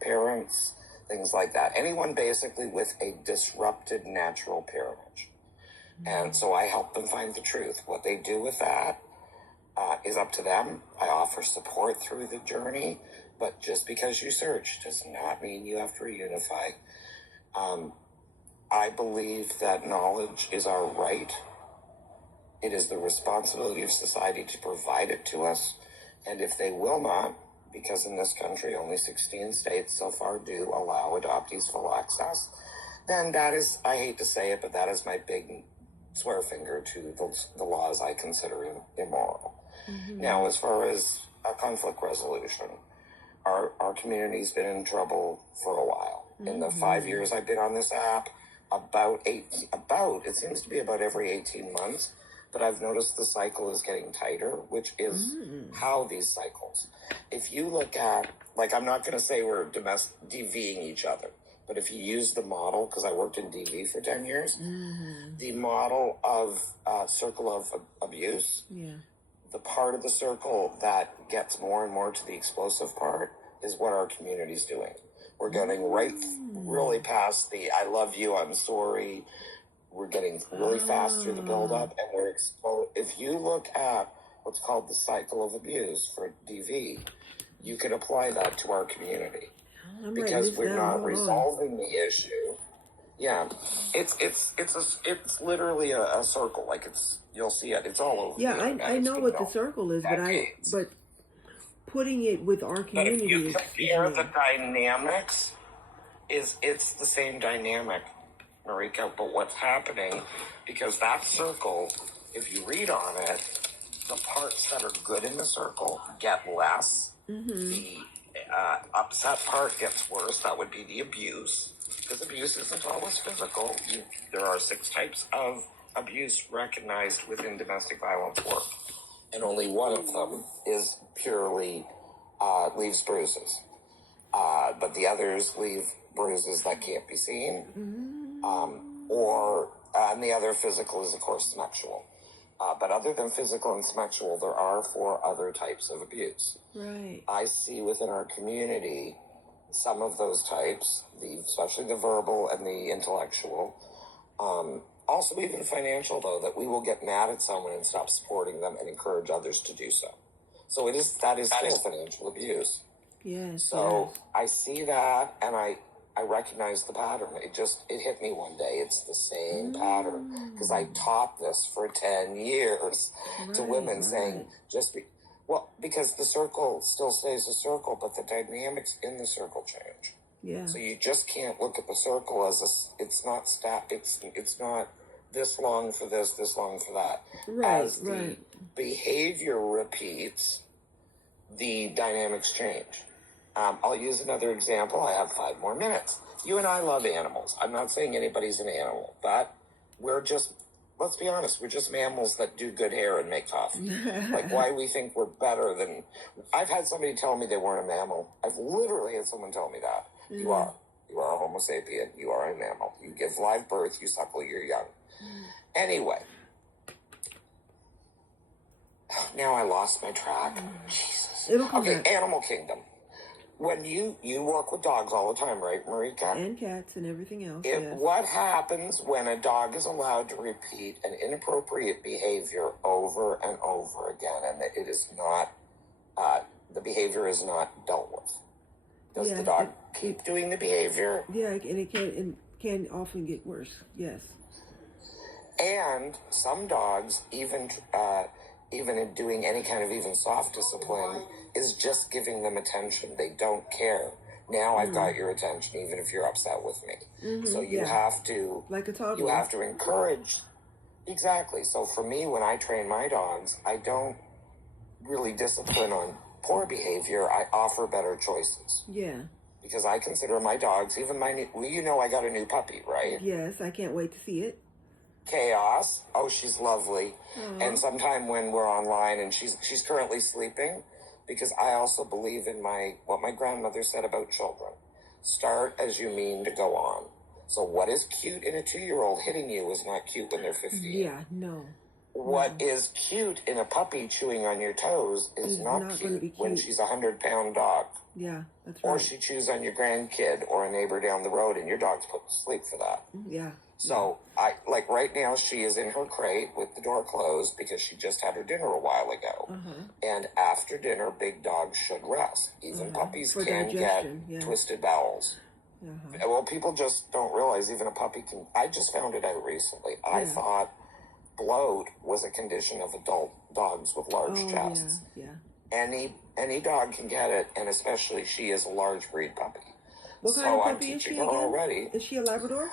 parents, things like that. Anyone basically with a disrupted natural parentage. And so I help them find the truth. What they do with that is up to them. I offer support through the journey, but just because you search does not mean you have to reunify. I believe that knowledge is our right. It is the responsibility of society to provide it to us. And if they will not, because in this country only 16 states so far do allow adoptees full access, then that is, I hate to say it, but that is my big swear finger to the laws I consider immoral. Mm-hmm. Now, as far as a conflict resolution, our community's been in trouble for a while. Mm-hmm. In the 5 years I've been on this app, it seems to be about every 18 months, but I've noticed the cycle is getting tighter, which is how these cycles. If you look at, like, I'm not going to say we're DVing each other, but if you use the model, because I worked in DV for 10 years, the model of circle of abuse, the part of the circle that gets more and more to the explosive part is what our community's doing. We're getting really past the I love you, I'm sorry. We're getting really fast through the buildup, and we're if you look at what's called the cycle of abuse for DV, you can apply that to our community. Because we're not resolving the issue. Yeah, it's literally a circle. Like you'll see it. It's all over. Yeah, the internet. I It's know been what the known circle is, decades. but putting it with our But if community you is compare the new. dynamics, it's the same dynamic, Marika. But what's happening, because that circle, if you read on it, the parts that are good in the circle get less. The upset part gets worse. That would be the abuse, because abuse isn't always physical. There are 6 types of abuse recognized within domestic violence work, and only one of them is purely leaves bruises. But the others leave bruises that can't be seen. And the other physical is, of course, sexual. But other than physical and sexual, there are 4 other types of abuse. Right. I see within our community some of those types, especially the verbal and the intellectual. Also, even financial, though, that we will get mad at someone and stop supporting them and encourage others to do so. So that is still financial abuse. Yes. So I see that, and I recognize the pattern. It hit me one day. It's the same pattern, because I taught this for 10 years to women, saying because the circle still stays a circle, but the dynamics in the circle change. Yeah. So you just can't look at the circle as it's not this long for this long for that. Right. As the behavior repeats, the dynamics change. I'll use another example. I have 5 more minutes. You and I love animals. I'm not saying anybody's an animal, but let's be honest, we're just mammals that do good hair and make coffee. Like, why we think we're better than... I've had somebody tell me they weren't a mammal. I've literally had someone tell me that. You are. You are a Homo sapien. You are a mammal. You give live birth. You suckle your young. Anyway. Now I lost my track. Jesus. It'll come back. Animal kingdom. When you work with dogs all the time, right, Marika? And cats and everything else. What happens when a dog is allowed to repeat an inappropriate behavior over and over again, and that it is not, the behavior is not dealt with? Does the dog keep doing the behavior? Yeah, and it can often get worse. Yes. And some dogs, even in doing any kind of even soft discipline, is just giving them attention. They don't care. Now I've got your attention, even if you're upset with me. So you have to, like a toddler. You have to encourage. Exactly. So for me, when I train my dogs, I don't really discipline on poor behavior. I offer better choices. Yeah. Because I consider my dogs, even I got a new puppy, right? Yes, I can't wait to see it. Chaos. Oh, she's lovely. And sometime when we're online, and she's currently sleeping, because I also believe in what my grandmother said about children. Start as you mean to go on. So what is cute in a 2-year-old hitting you is not cute when they're 15. Yeah, no. What is cute in a puppy chewing on your toes is not cute when she's a 100-pound dog. Yeah, that's right. Or she chews on your grandkid or a neighbor down the road, and your dog's put to sleep for that. Yeah. So, right now, she is in her crate with the door closed because she just had her dinner a while ago. And after dinner, big dogs should rest. Even puppies can get twisted bowels. Well, people just don't realize even a puppy can... I just found it out recently. I thought bloat was a condition of adult dogs with large chests. Any dog can get it, and especially she is a large breed puppy. What kind of puppy is she again? Already. Is she a Labrador?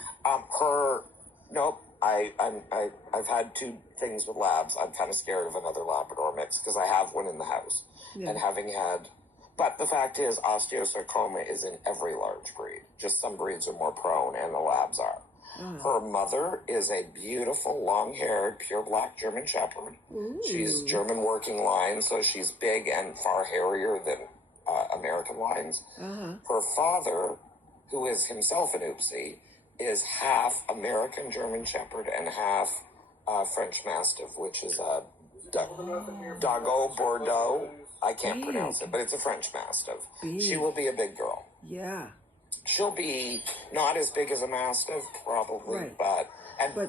Nope. I've had 2 things with labs. I'm kind of scared of another Labrador mix because I have one in the house. And but the fact is, osteosarcoma is in every large breed. Just some breeds are more prone, and the labs are. Her mother is a beautiful, long-haired, pure black German Shepherd. She's German working line, so she's big and far hairier than American lines. Her father, who is himself an oopsie, is half American German Shepherd and half French Mastiff, which is a Doggo Bordeaux. I can't pronounce it, but it's a French Mastiff. She will be a big girl. Yeah. She'll be not as big as a Mastiff, probably, but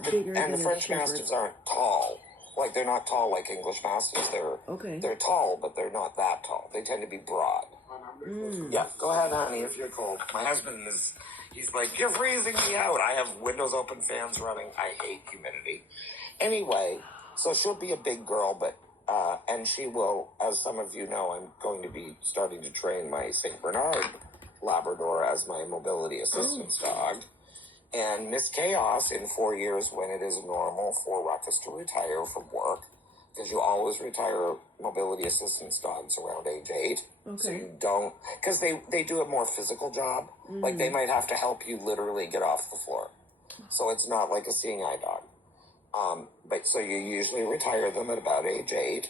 bigger than the French Mastiffs aren't tall. Like, they're not tall like English Mastiffs. They're tall, but they're not that tall. They tend to be broad. Yeah, go ahead, honey, if you're cold. My husband is, He's like, you're freezing me out. I have windows open, fans running. I hate humidity. Anyway, so she'll be a big girl, but and she will, as some of you know, I'm going to be starting to train my St. Bernard Labrador as my mobility assistance dog. And Miss Chaos, in 4 years, when it is normal for Ruckus to retire from work, because you always retire mobility assistance dogs around age 8. Okay. So you don't, because they do a more physical job. Like, they might have to help you literally get off the floor. So it's not like a seeing eye dog. But so you usually retire them at about age 8,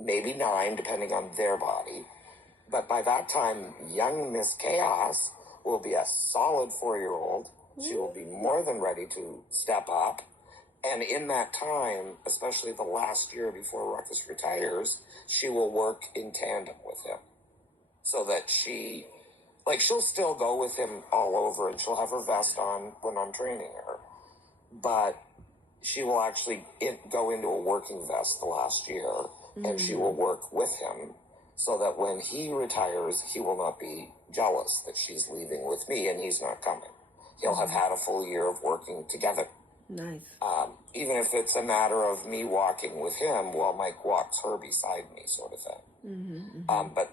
maybe 9, depending on their body. But by that time, young Miss Chaos will be a solid 4-year-old. She will be more than ready to step up. And in that time, especially the last year before Ruckus retires, she will work in tandem with him. So that she'll still go with him all over, and she'll have her vest on when I'm training her. But she will actually go into a working vest the last year, and she will work with him so that when he retires, he will not be jealous that she's leaving with me and he's not coming. He'll have had a full year of working together. Nice. Even if it's a matter of me walking with him while Mike walks her beside me, sort of thing. But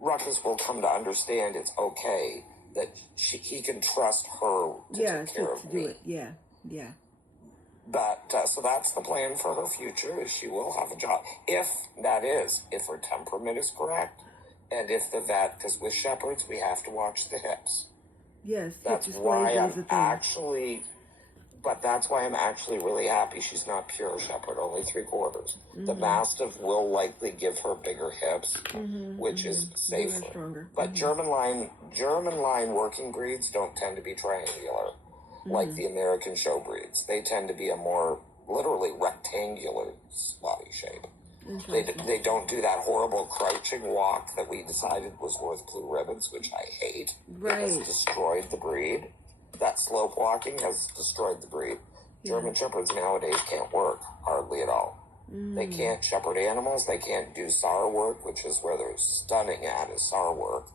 Ruckus will come to understand it's okay that he can trust her to take care of me. Yeah. But, so that's the plan for her future, is she will have a job. If her temperament is correct, and if the vet, because with shepherds, we have to watch the hips. Yes. That's why I'm actually really happy she's not pure shepherd, only 3/4. The Mastiff will likely give her bigger hips, which is safer. But German line working breeds don't tend to be triangular, like the American show breeds. They tend to be a more literally rectangular body shape. They don't do that horrible crouching walk that we decided was worth blue ribbons, which I hate. Right. It has destroyed the breed. That slope walking has destroyed the breed. German Shepherds nowadays can't work hardly at all. They can't shepherd animals. They can't do SAR work, which is where they're stunning at, is SAR work.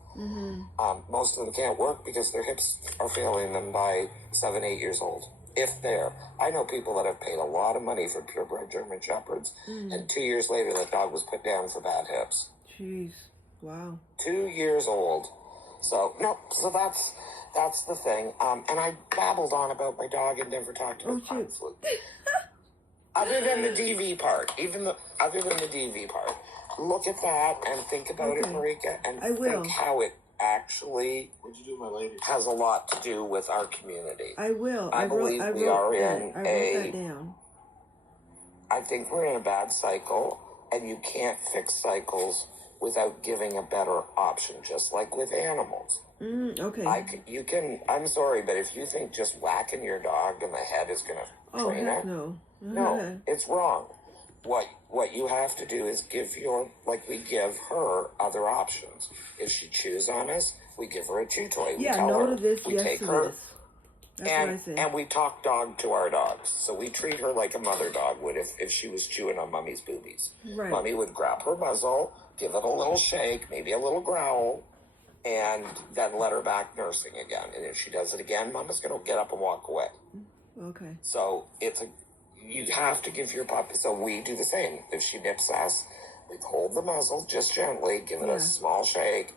Most of them can't work because their hips are failing them by 7, 8 years old. If they're. I know people that have paid a lot of money for purebred German Shepherds, and 2 years later that dog was put down for bad hips. Jeez. Wow. 2 years old. So, no, so that's the thing. And I babbled on about my dog and never talked about conflict. Other than the DV part, other than the DV part, look at that and think about it, Marika, and think how it actually has a lot to do with our community. I will. I believe we are in that down. I think we're in a bad cycle, and you can't fix cycles without giving a better option, just like with animals. Okay. I'm sorry, but if you think just whacking your dog in the head is going to train it, no, it's wrong. What you have to do is we give her other options. If she chews on us, we give her a chew toy. We tell no her, to this, we yes take to her, this. That's what I said. and we talk dog to our dogs. So we treat her like a mother dog would if she was chewing on Mummy's boobies. Right. Mummy would grab her muzzle, give it a little shake, maybe a little growl, and then let her back nursing again. And if she does it again, Mama's going to get up and walk away. Okay. So you have to give your puppy. So we do the same. If she nips us, we hold the muzzle just gently, give it a small shake,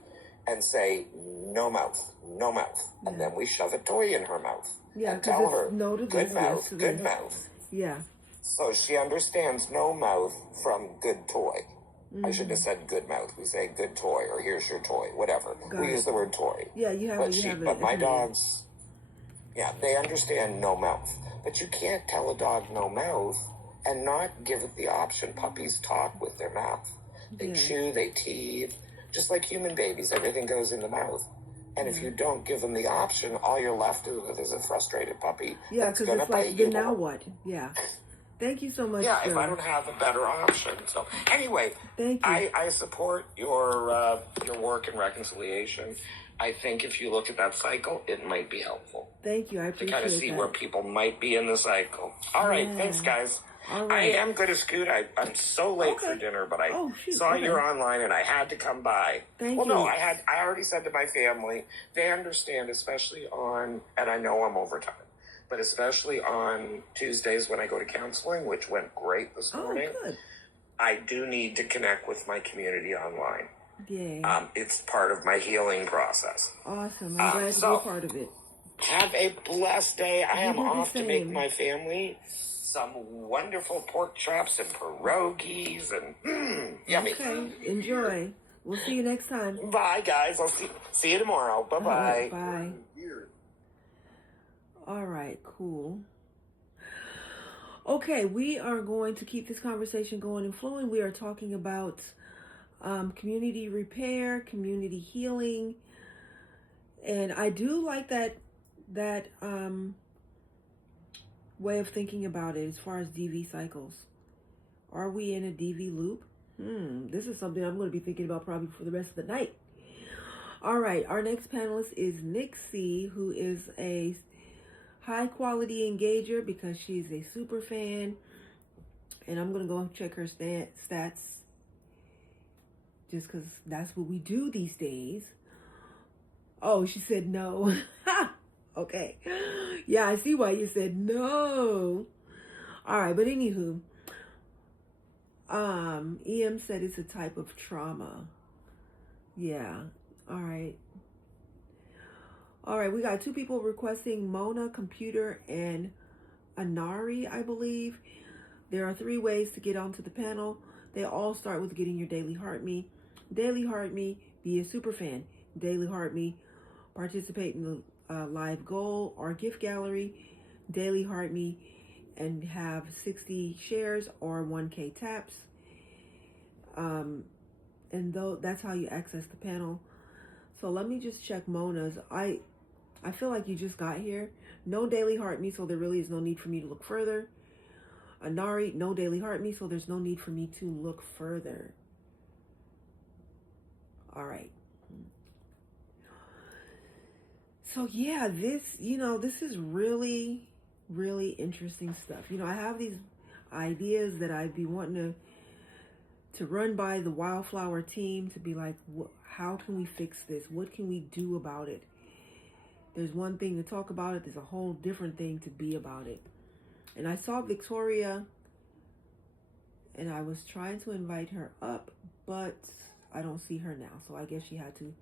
and say, no mouth, no mouth. And then we shove a toy in her mouth. Yeah, and tell her, no to good this, mouth, yes, good mouth. Yeah. So she understands no mouth from good toy. I should have said good mouth. We say good toy, or here's your toy, whatever. We use the word toy. Yeah, you have it. But my dogs, they understand no mouth. But you can't tell a dog no mouth and not give it the option. Puppies talk with their mouth. They chew, they teeth. Just like human babies, everything goes in the mouth. And if you don't give them the option, all you're left with is a frustrated puppy that's going to bite you. Now what? Yeah. Thank you so much. Yeah, if I don't have a better option. So anyway, thank you. I support your work in reconciliation. I think if you look at that cycle, it might be helpful. Thank you. I appreciate to kind of see where people might be in the cycle. All right, thanks, guys. All I right. am going to scoot. I'm so late for Okay. dinner, but I Oh, shoot. saw Okay. you're online and I had to come by. Thank well, you. no, I already said to my family, they understand, especially on, and I know I'm overtime, but especially on Tuesdays when I go to counseling, which went great this morning. Oh, good. I do need to connect with my community online. Yeah. It's part of my healing process. Awesome. I'm glad to be a part of it. Have a blessed day. I am do the off to make same. my family some wonderful pork chops and pierogies and yummy. Okay. Enjoy. We'll see you next time. Bye, guys. I'll see you tomorrow. Bye-bye. Bye. All right, cool. Okay, we are going to keep this conversation going and flowing. We are talking about community repair, community healing, and I do like that way of thinking about it as far as DV cycles. Are we in a DV loop? This is something I'm going to be thinking about probably for the rest of the night. All right, our next panelist is Nixie, who is a high quality engager because she's a super fan, and I'm going to go check her stats just because that's what we do these days. Oh, she said no. Okay. Yeah, I see why you said no. All right, but anywho, EM said it's a type of trauma. Yeah. All right. All right, we got two people requesting Mona Computer and Anari, I believe. There are 3 ways to get onto the panel. They all start with getting your Daily Heart Me. Daily Heart Me, be a super fan. Daily Heart Me, participate in the live goal or gift gallery. Daily Heart Me, and have 60 shares or 1K taps. And that's how you access the panel. So let me just check Mona's. I feel like you just got here. No Daily Heart Me, so there really is no need for me to look further. Anari, no Daily Heart Me, so there's no need for me to look further. All right. So yeah, this is really, really interesting stuff. I have these ideas that I'd be wanting to run by the Wildflower team to be like, how can we fix this? What can we do about it? There's one thing to talk about it. There's a whole different thing to be about it. And I saw Victoria, and I was trying to invite her up, but I don't see her now. So I guess she had to.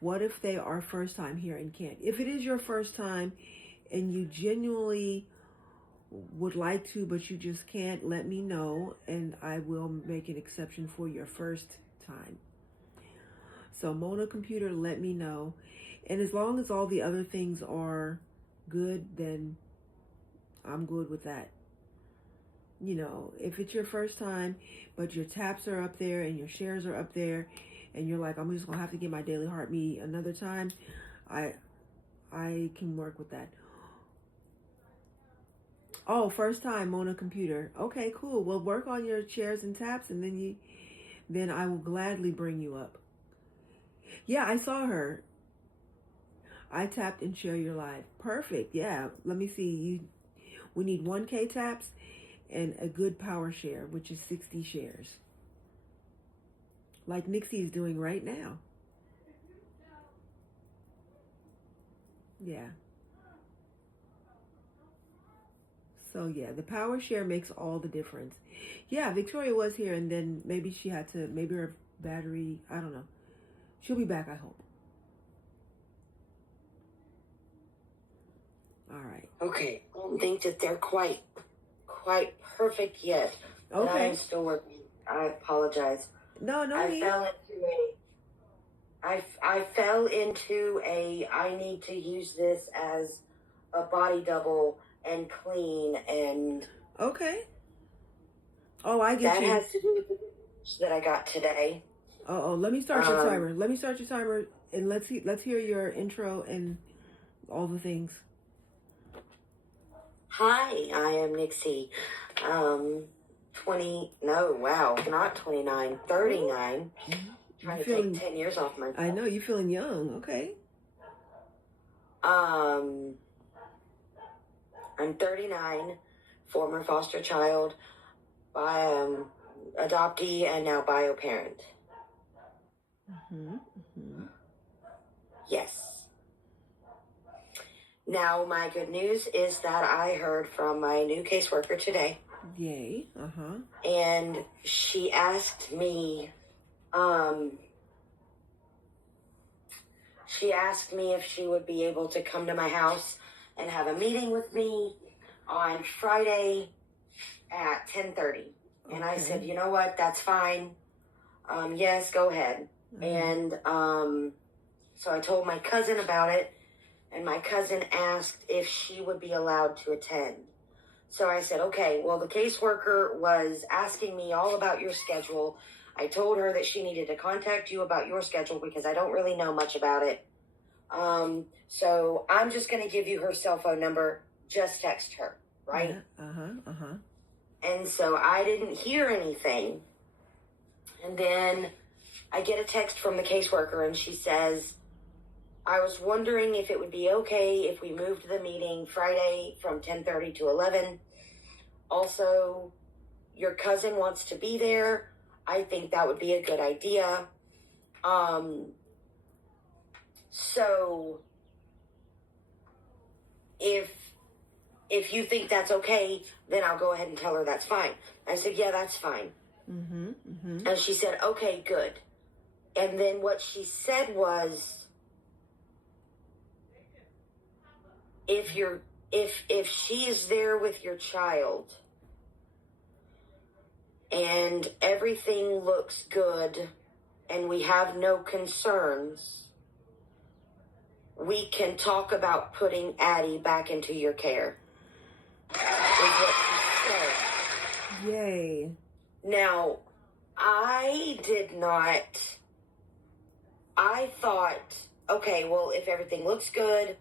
What if they are first time here and can't? If it is your first time and you genuinely would like to, but you just can't, let me know, and I will make an exception for your first time. So Mona Computer, let me know. And as long as all the other things are good, then I'm good with that. If it's your first time, but your taps are up there and your shares are up there, and you're like, I'm just going to have to get my Daily Heart Me another time, I can work with that. Oh, first time, Mona Computer. Okay, cool. Well, work on your shares and taps, and then I will gladly bring you up. Yeah, I saw her. I tapped and share your live. Perfect. Yeah. Let me see. We need 1K taps and a good power share, which is 60 shares. Like Nixie is doing right now. Yeah. So yeah, the power share makes all the difference. Yeah, Victoria was here, and then maybe she had to, maybe her battery, I don't know. She'll be back, I hope. All right. Okay. I don't think that they're quite perfect yet. But Okay. I'm still working. I apologize. No need. I fell into a I need to use this as a body double and clean, and Okay. Oh, I get that you. has to do with the that I got today. Let me start your timer. Let me start your timer, and let's hear your intro and all the things. Hi, I am Nixie. 39, 39. Trying to take 10 years off my. I know, you're feeling young. Okay. I'm 39, former foster child, adoptee, and now bio parent. Yes. Now, my good news is that I heard from my new caseworker today. Yay. And she asked me, if she would be able to come to my house and have a meeting with me on Friday at 10:30. And I said, you know what, that's fine. Yes, go ahead. And so I told my cousin about it, and my cousin asked if she would be allowed to attend. So I said, okay, well, the caseworker was asking me all about your schedule. I told her that she needed to contact you about your schedule because I don't really know much about it. So I'm just going to give you her cell phone number. Just text her, right? And so I didn't hear anything. And then I get a text from the caseworker, and she says, I was wondering if it would be okay if we moved the meeting Friday from 10:30 to 11. Also, your cousin wants to be there. I think that would be a good idea. So if you think that's okay, then I'll go ahead and tell her that's fine. I said, yeah, that's fine. And she said, okay, good. And then what she said was, if she is there with your child and everything looks good and we have no concerns, we can talk about putting Addie back into your care. Is what she said. Yay. Now, I thought, okay, well, if everything looks good,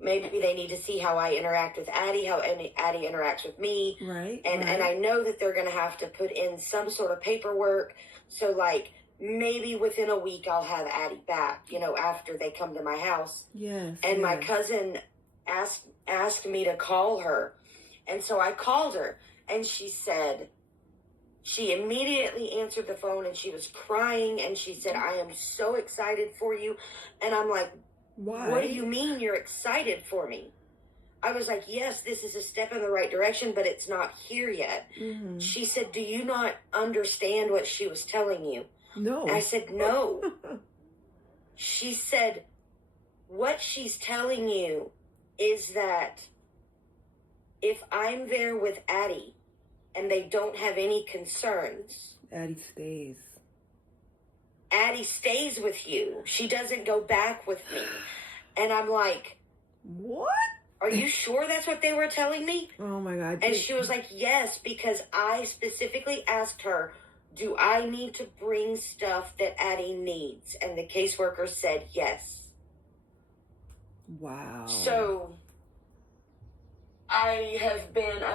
maybe they need to see how I interact with Addie, how Addie interacts with me. Right. And I know that they're going to have to put in some sort of paperwork. So, like, maybe within a week I'll have Addie back, after they come to my house. Yes. And my cousin asked me to call her. And so I called her, and she immediately answered the phone, and she was crying, and she said, I am so excited for you. And I'm like, why? What do you mean you're excited for me? I was like, yes, this is a step in the right direction, but it's not here yet. She said, do you not understand what she was telling you? No. I said, no. She said, what she's telling you is that if I'm there with Addie and they don't have any concerns, Addie stays. Addie stays with you. She doesn't go back with me. And I'm like, what? Are you sure that's what they were telling me? Oh my God. And she was like, yes, because I specifically asked her, do I need to bring stuff that Addie needs? And the caseworker said yes. Wow. So I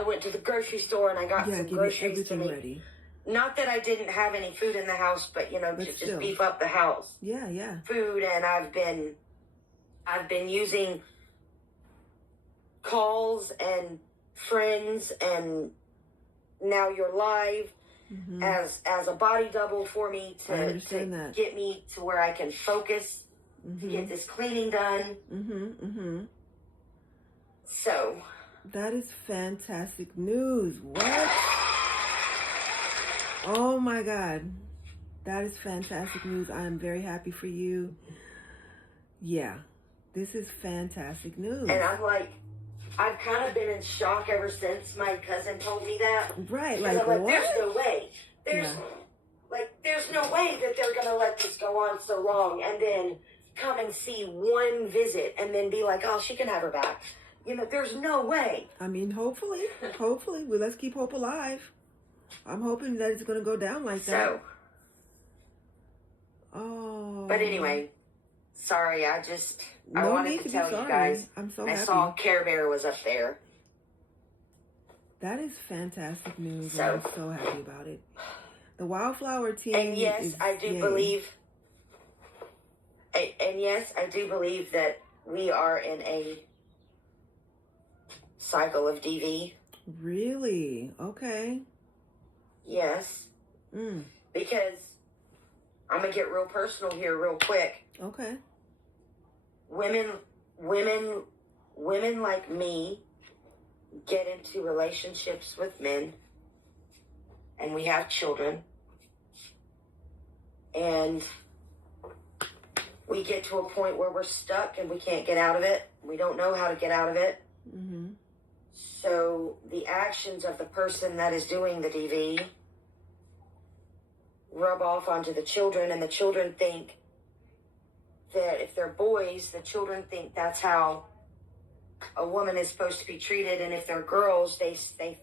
went to the grocery store and I got some groceries to make. Ready. Not that I didn't have any food in the house, but to just beef up the house. Yeah. Food, and I've been using calls and friends and now you're live as a body double for me to get me to where I can focus to get this cleaning done. So that is fantastic news. What? Oh my God. That is fantastic news. I am very happy for you. Yeah. This is fantastic news. And I'm like, I've kind of been in shock ever since my cousin told me that. Right, like what? There's no way. There's no way that they're going to let this go on so long and then come and see one visit and then be like, oh, she can have her back. There's no way. I mean, hopefully. Well, let's keep hope alive. I'm hoping that it's going to go down like that. Oh. But anyway, sorry, I wanted to tell you guys. I'm so happy. I saw Care Bear was up there. That is fantastic news. I'm so happy about it. The Wildflower team. And yes, I do believe. And yes, I do believe that we are in a cycle of DV. Really? Okay. Yes. Because I'm gonna get real personal here real quick. Okay. Women like me get into relationships with men, and we have children, and we get to a point where we're stuck and we can't get out of it. We don't know how to get out of it. So the actions of the person that is doing the DV rub off onto the children, and the children think that if they're boys, the children think that's how a woman is supposed to be treated, and if they're girls, they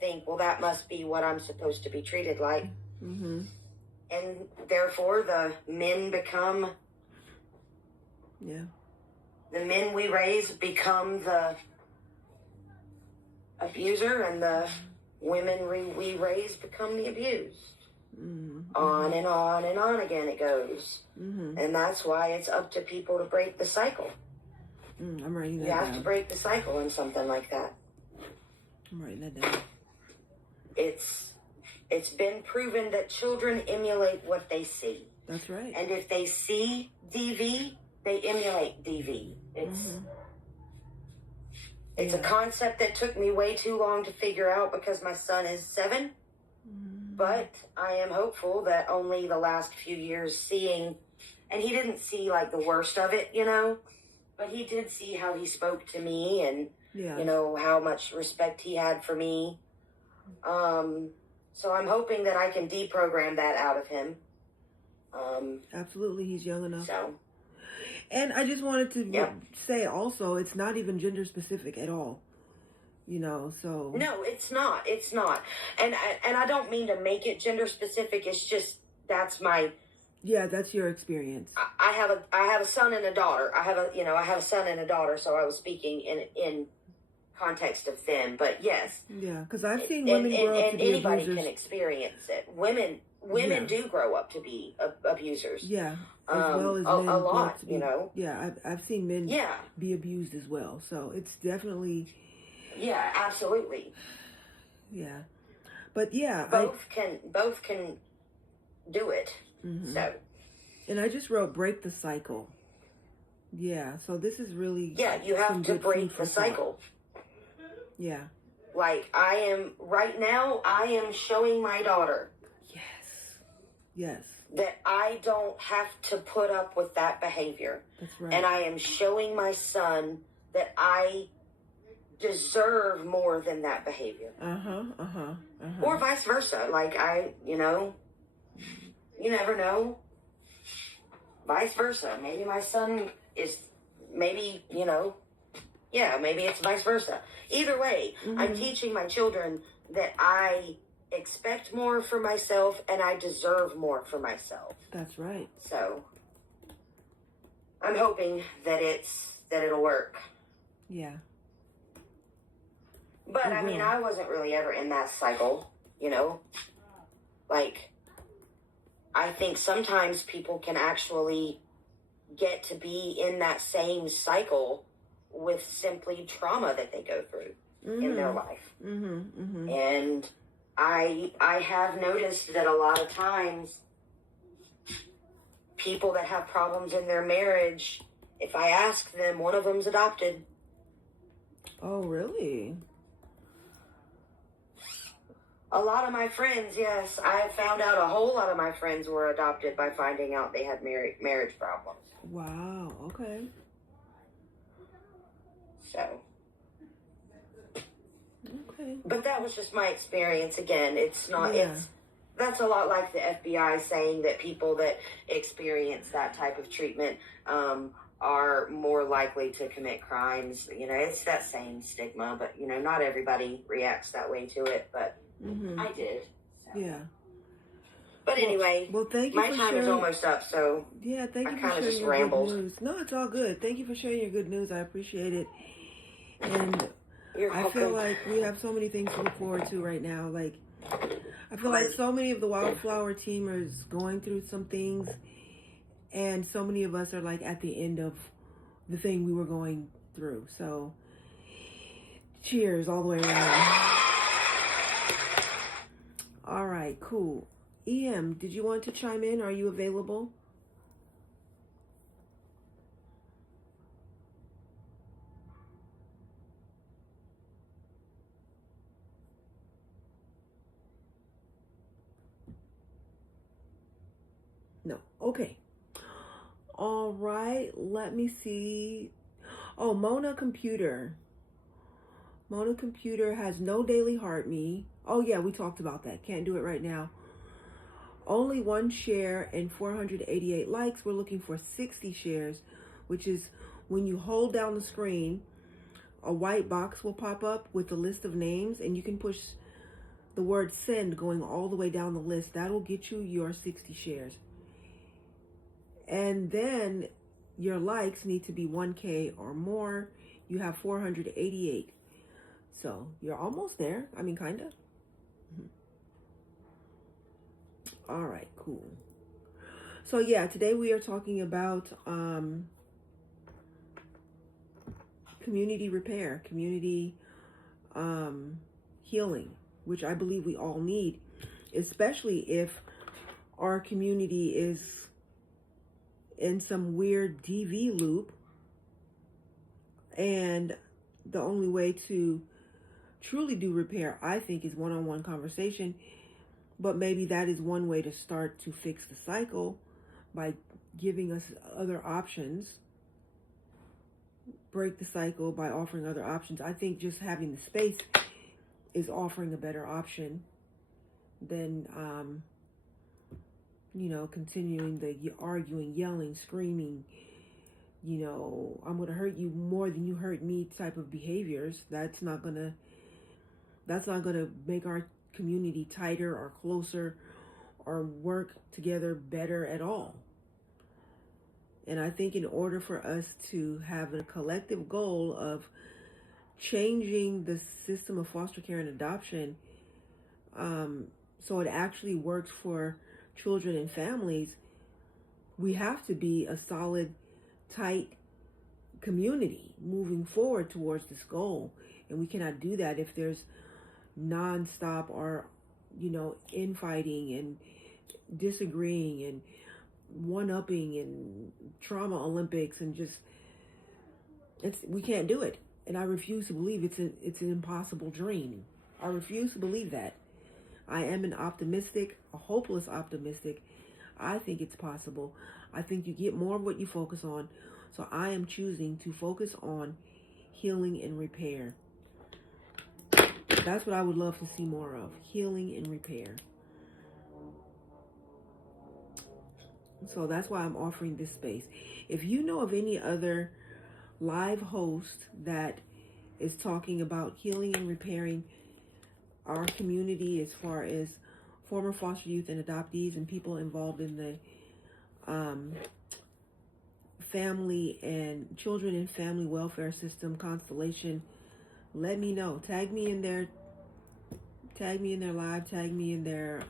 think, well, that must be what I'm supposed to be treated like. And therefore the men become, the men we raise become the abuser, and the women we raise become the abused. On and on and on again it goes. And that's why it's up to people to break the cycle. I'm writing that You down. have to break the cycle in something like that. I'm writing that down. It's been proven that children emulate what they see. That's right. And if they see DV, they emulate DV. It's a concept that took me way too long to figure out because my son is 7. But I am hopeful that only the last few years seeing, and he didn't see like the worst of it, you know, but he did see how he spoke to me and, you know, how much respect he had for me. So I'm hoping that I can deprogram that out of him. Absolutely, he's young enough. So. And I just wanted to say also, it's not even gender specific at all. You know, so no, it's not. It's not, and I don't mean to make it gender specific. It's just that's my. Yeah, that's your experience. I have a son and a daughter. I have a son and a daughter. So I was speaking in context of them. But yes. Yeah, because I've seen women grow up to be anybody abusers. can experience it. Women do grow up to be abusers. Yeah, as well as men a grow lot. up to be, You know. Yeah, I've seen men be abused as well. So it's definitely. Yeah, absolutely. Yeah, but yeah, both can do it. So, and I just wrote break the cycle. Yeah, so this is really you have to break the cycle. Yeah, like I am showing my daughter. Yes. That I don't have to put up with that behavior. That's right. And I am showing my son that I deserve more than that behavior. Or vice versa. Like you never know. Vice versa. Maybe my son is, maybe it's vice versa. Either way, I'm teaching my children that I expect more for myself and I deserve more for myself. That's right. So I'm hoping that it'll work. Yeah. But I mean, I wasn't really ever in that cycle, you know? Like, I think sometimes people can actually get to be in that same cycle with simply trauma that they go through in their life. And I have noticed that a lot of times people that have problems in their marriage, if I ask them, one of them's adopted. Oh, really? A lot of my friends, yes. I have found out a whole lot of my friends were adopted by finding out they had marriage problems. Wow, okay. So. Okay. But that was just my experience. Again, it's not, that's a lot like the FBI saying that people that experience that type of treatment are more likely to commit crimes. You know, it's that same stigma, but, you know, not everybody reacts that way to it, but I did. So. Yeah. But anyway, thank you. My time is almost up, so yeah, thank you for sharing sharing your rambled. Good news. No, it's all good. Thank you for sharing your good news. I appreciate it. And I feel like we have so many things to look forward to right now. Like, I feel like so many of the Wildflower team is going through some things, and so many of us are like at the end of the thing we were going through. So, cheers all the way around. All right, cool. EM, did you want to chime in? Are you available? No. Okay. All right. Let me see. Oh, Mona Computer. Mona Computer has no daily heart me. Oh, yeah, we talked about that. Can't do it right now. Only 1 share and 488 likes. We're looking for 60 shares, which is when you hold down the screen, a white box will pop up with a list of names, and you can push the word send going all the way down the list. That'll get you your 60 shares. And then your likes need to be 1K or more. You have 488. So you're almost there. I mean, kind of. All right, cool. So yeah, today we are talking about community repair, community healing, which I believe we all need, especially if our community is in some weird DV loop. And the only way to truly do repair, I think, is one-on-one conversation. But maybe that is one way to start to fix the cycle, by giving us other options. Break the cycle by offering other options. I think just having the space is offering a better option than, continuing the arguing, yelling, screaming, I'm going to hurt you more than you hurt me type of behaviors. That's not going to make our community tighter or closer or work together better at all. And I think in order for us to have a collective goal of changing the system of foster care and adoption, so it actually works for children and families, we have to be a solid, tight community moving forward towards this goal. And we cannot do that if there's nonstop or, infighting and disagreeing and one-upping and trauma Olympics, and just, we can't do it. And I refuse to believe it's an impossible dream. I refuse to believe that. I am a hopeless optimistic. I think it's possible. I think you get more of what you focus on. So I am choosing to focus on healing and repair. That's what I would love to see more of. Healing and repair. So that's why I'm offering this space. If you know of any other live host that is talking about healing and repairing our community, as far as former foster youth and adoptees and people involved in the family and children and family welfare system constellation, let me know. Tag me in their live, tag me in their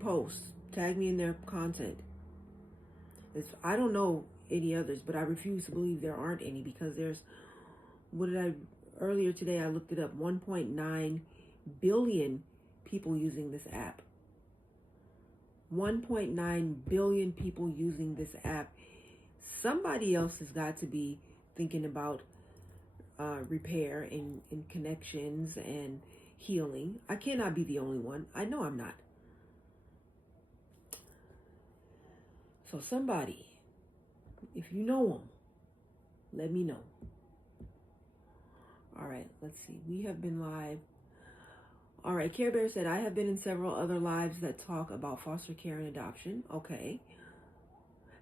posts, tag me in their content. I don't know any others, but I refuse to believe there aren't any, because earlier today I looked it up, 1.9 billion people using this app. 1.9 billion people using this app. Somebody else has got to be thinking about repair and connections and healing. I cannot be the only one. I know I'm not. So somebody, if you know them, let me know. All right, let's see. We have been live. All right, Care Bear said, I have been in several other lives that talk about foster care and adoption. Okay.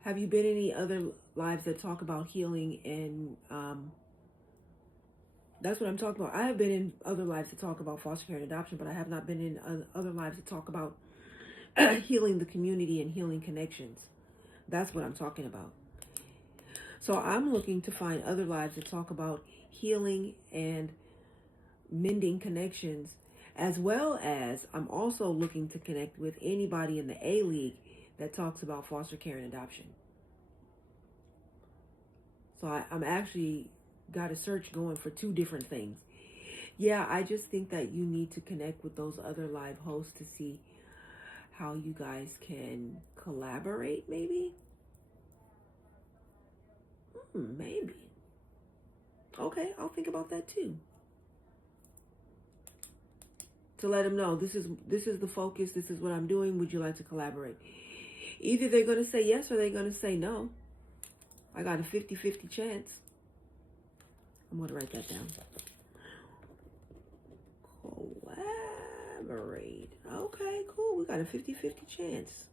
Have you been in any other lives that talk about healing and, that's what I'm talking about. I have been in other lives that talk about foster care and adoption, but I have not been in other lives that talk about healing the community and healing connections. That's what I'm talking about. So I'm looking to find other lives that talk about healing and mending connections, as well as I'm also looking to connect with anybody in the A League that talks about foster care and adoption. So I'm actually got a search going for 2 different things. Yeah, I just think that you need to connect with those other live hosts to see how you guys can collaborate, maybe. Maybe. Okay, I'll think about that too. To let them know this is the focus, this is what I'm doing. Would you like to collaborate? Either they're going to say yes or they're going to say no. I got a 50-50 chance. I'm going to write that down. Collaborate. Okay, cool. We got a 50-50 chance.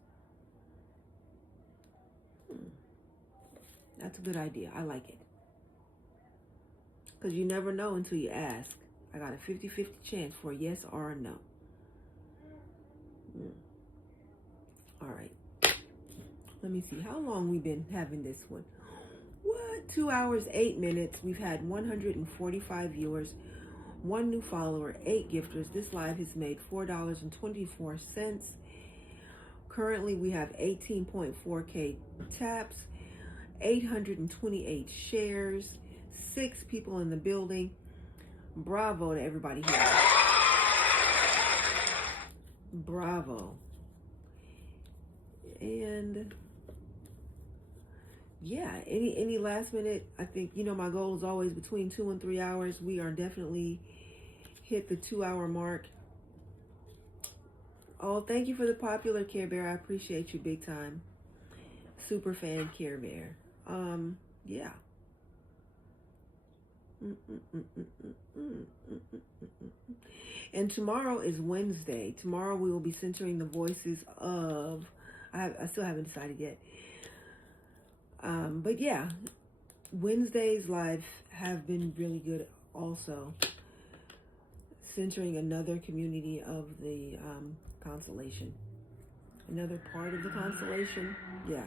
That's a good idea. I like it. Because you never know until you ask. I got a 50-50 chance for a yes or a no. All right. Let me see how long we've been having this one. What? 2 hours, 8 minutes. We've had 145 viewers, 1 new follower, 8 gifters. This live has made $4.24. Currently, we have 18.4K taps, 828 shares, 6 people in the building. Bravo to everybody here. Bravo. And yeah, any last minute, I think, my goal is always between 2 and 3 hours. We are definitely hit the 2-hour mark. Oh, thank you for the popular Care Bear. I appreciate you big time. Super fan Care Bear. Yeah. And tomorrow is Wednesday. Tomorrow we will be centering the voices of, I still haven't decided yet. But yeah, Wednesdays live have been really good also. Centering another community of the constellation. Another part of the constellation. Yeah.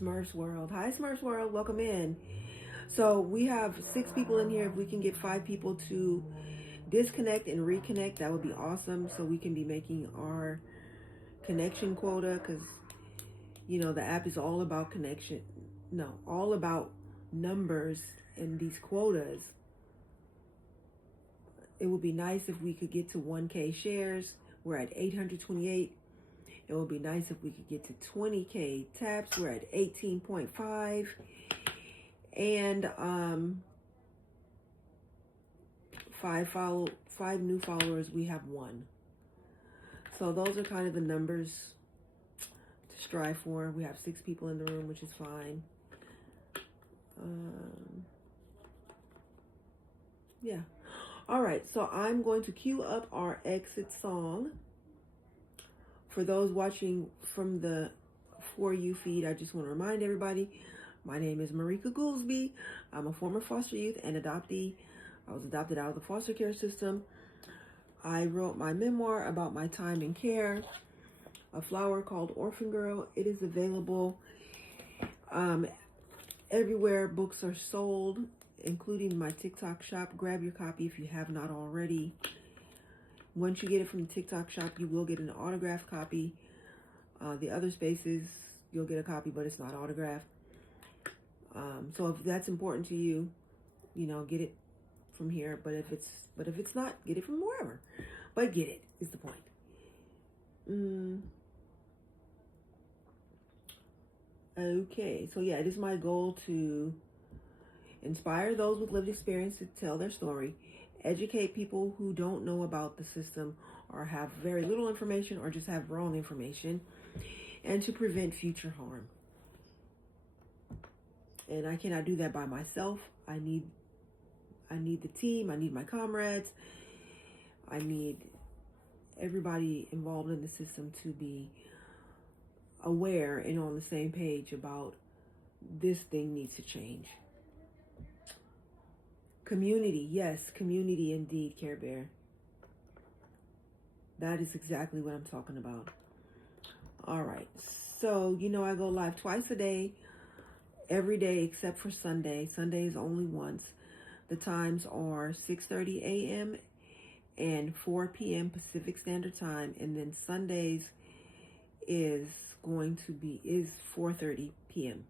Smurfs World. Hi, Smurfs World. Welcome in. So we have 6 people in here. If we can get 5 people to disconnect and reconnect, that would be awesome. So we can be making our connection quota, because, the app is all about connection. No, all about numbers and these quotas. It would be nice if we could get to 1K shares. We're at 828. It would be nice if we could get to 20K taps. We're at 18.5. And 5 new followers, we have 1. So those are kind of the numbers to strive for. We have 6 people in the room, which is fine. Yeah. All right, so I'm going to cue up our exit song. For those watching from the For You feed, I just want to remind everybody, my name is Marika Goolsby. I'm a former foster youth and adoptee. I was adopted out of the foster care system. I wrote my memoir about my time in care, a flower called Orphan Girl. It is available everywhere books are sold, including my TikTok shop. Grab your copy if you have not already. Once you get it from the TikTok shop, you will get an autographed copy. The other spaces, you'll get a copy, but it's not autographed. So if that's important to you, get it from here. But if it's not, get it from wherever. But get it is the point. Okay, so yeah, it is my goal to inspire those with lived experience to tell their story, educate people who don't know about the system or have very little information or just have wrong information, and to prevent future harm. And I cannot do that by myself. I need the team. I need my comrades. I need everybody involved in the system to be aware and on the same page about this thing needs to change. Community, yes, community indeed, Care Bear. That is exactly what I'm talking about. All right, so I go live twice a day, every day except for Sunday. Sunday is only once. The times are 6:30 a.m. and 4 p.m. Pacific Standard Time, and then Sundays is 4:30 p.m.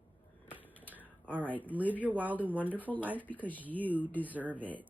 All right, live your wild and wonderful life because you deserve it.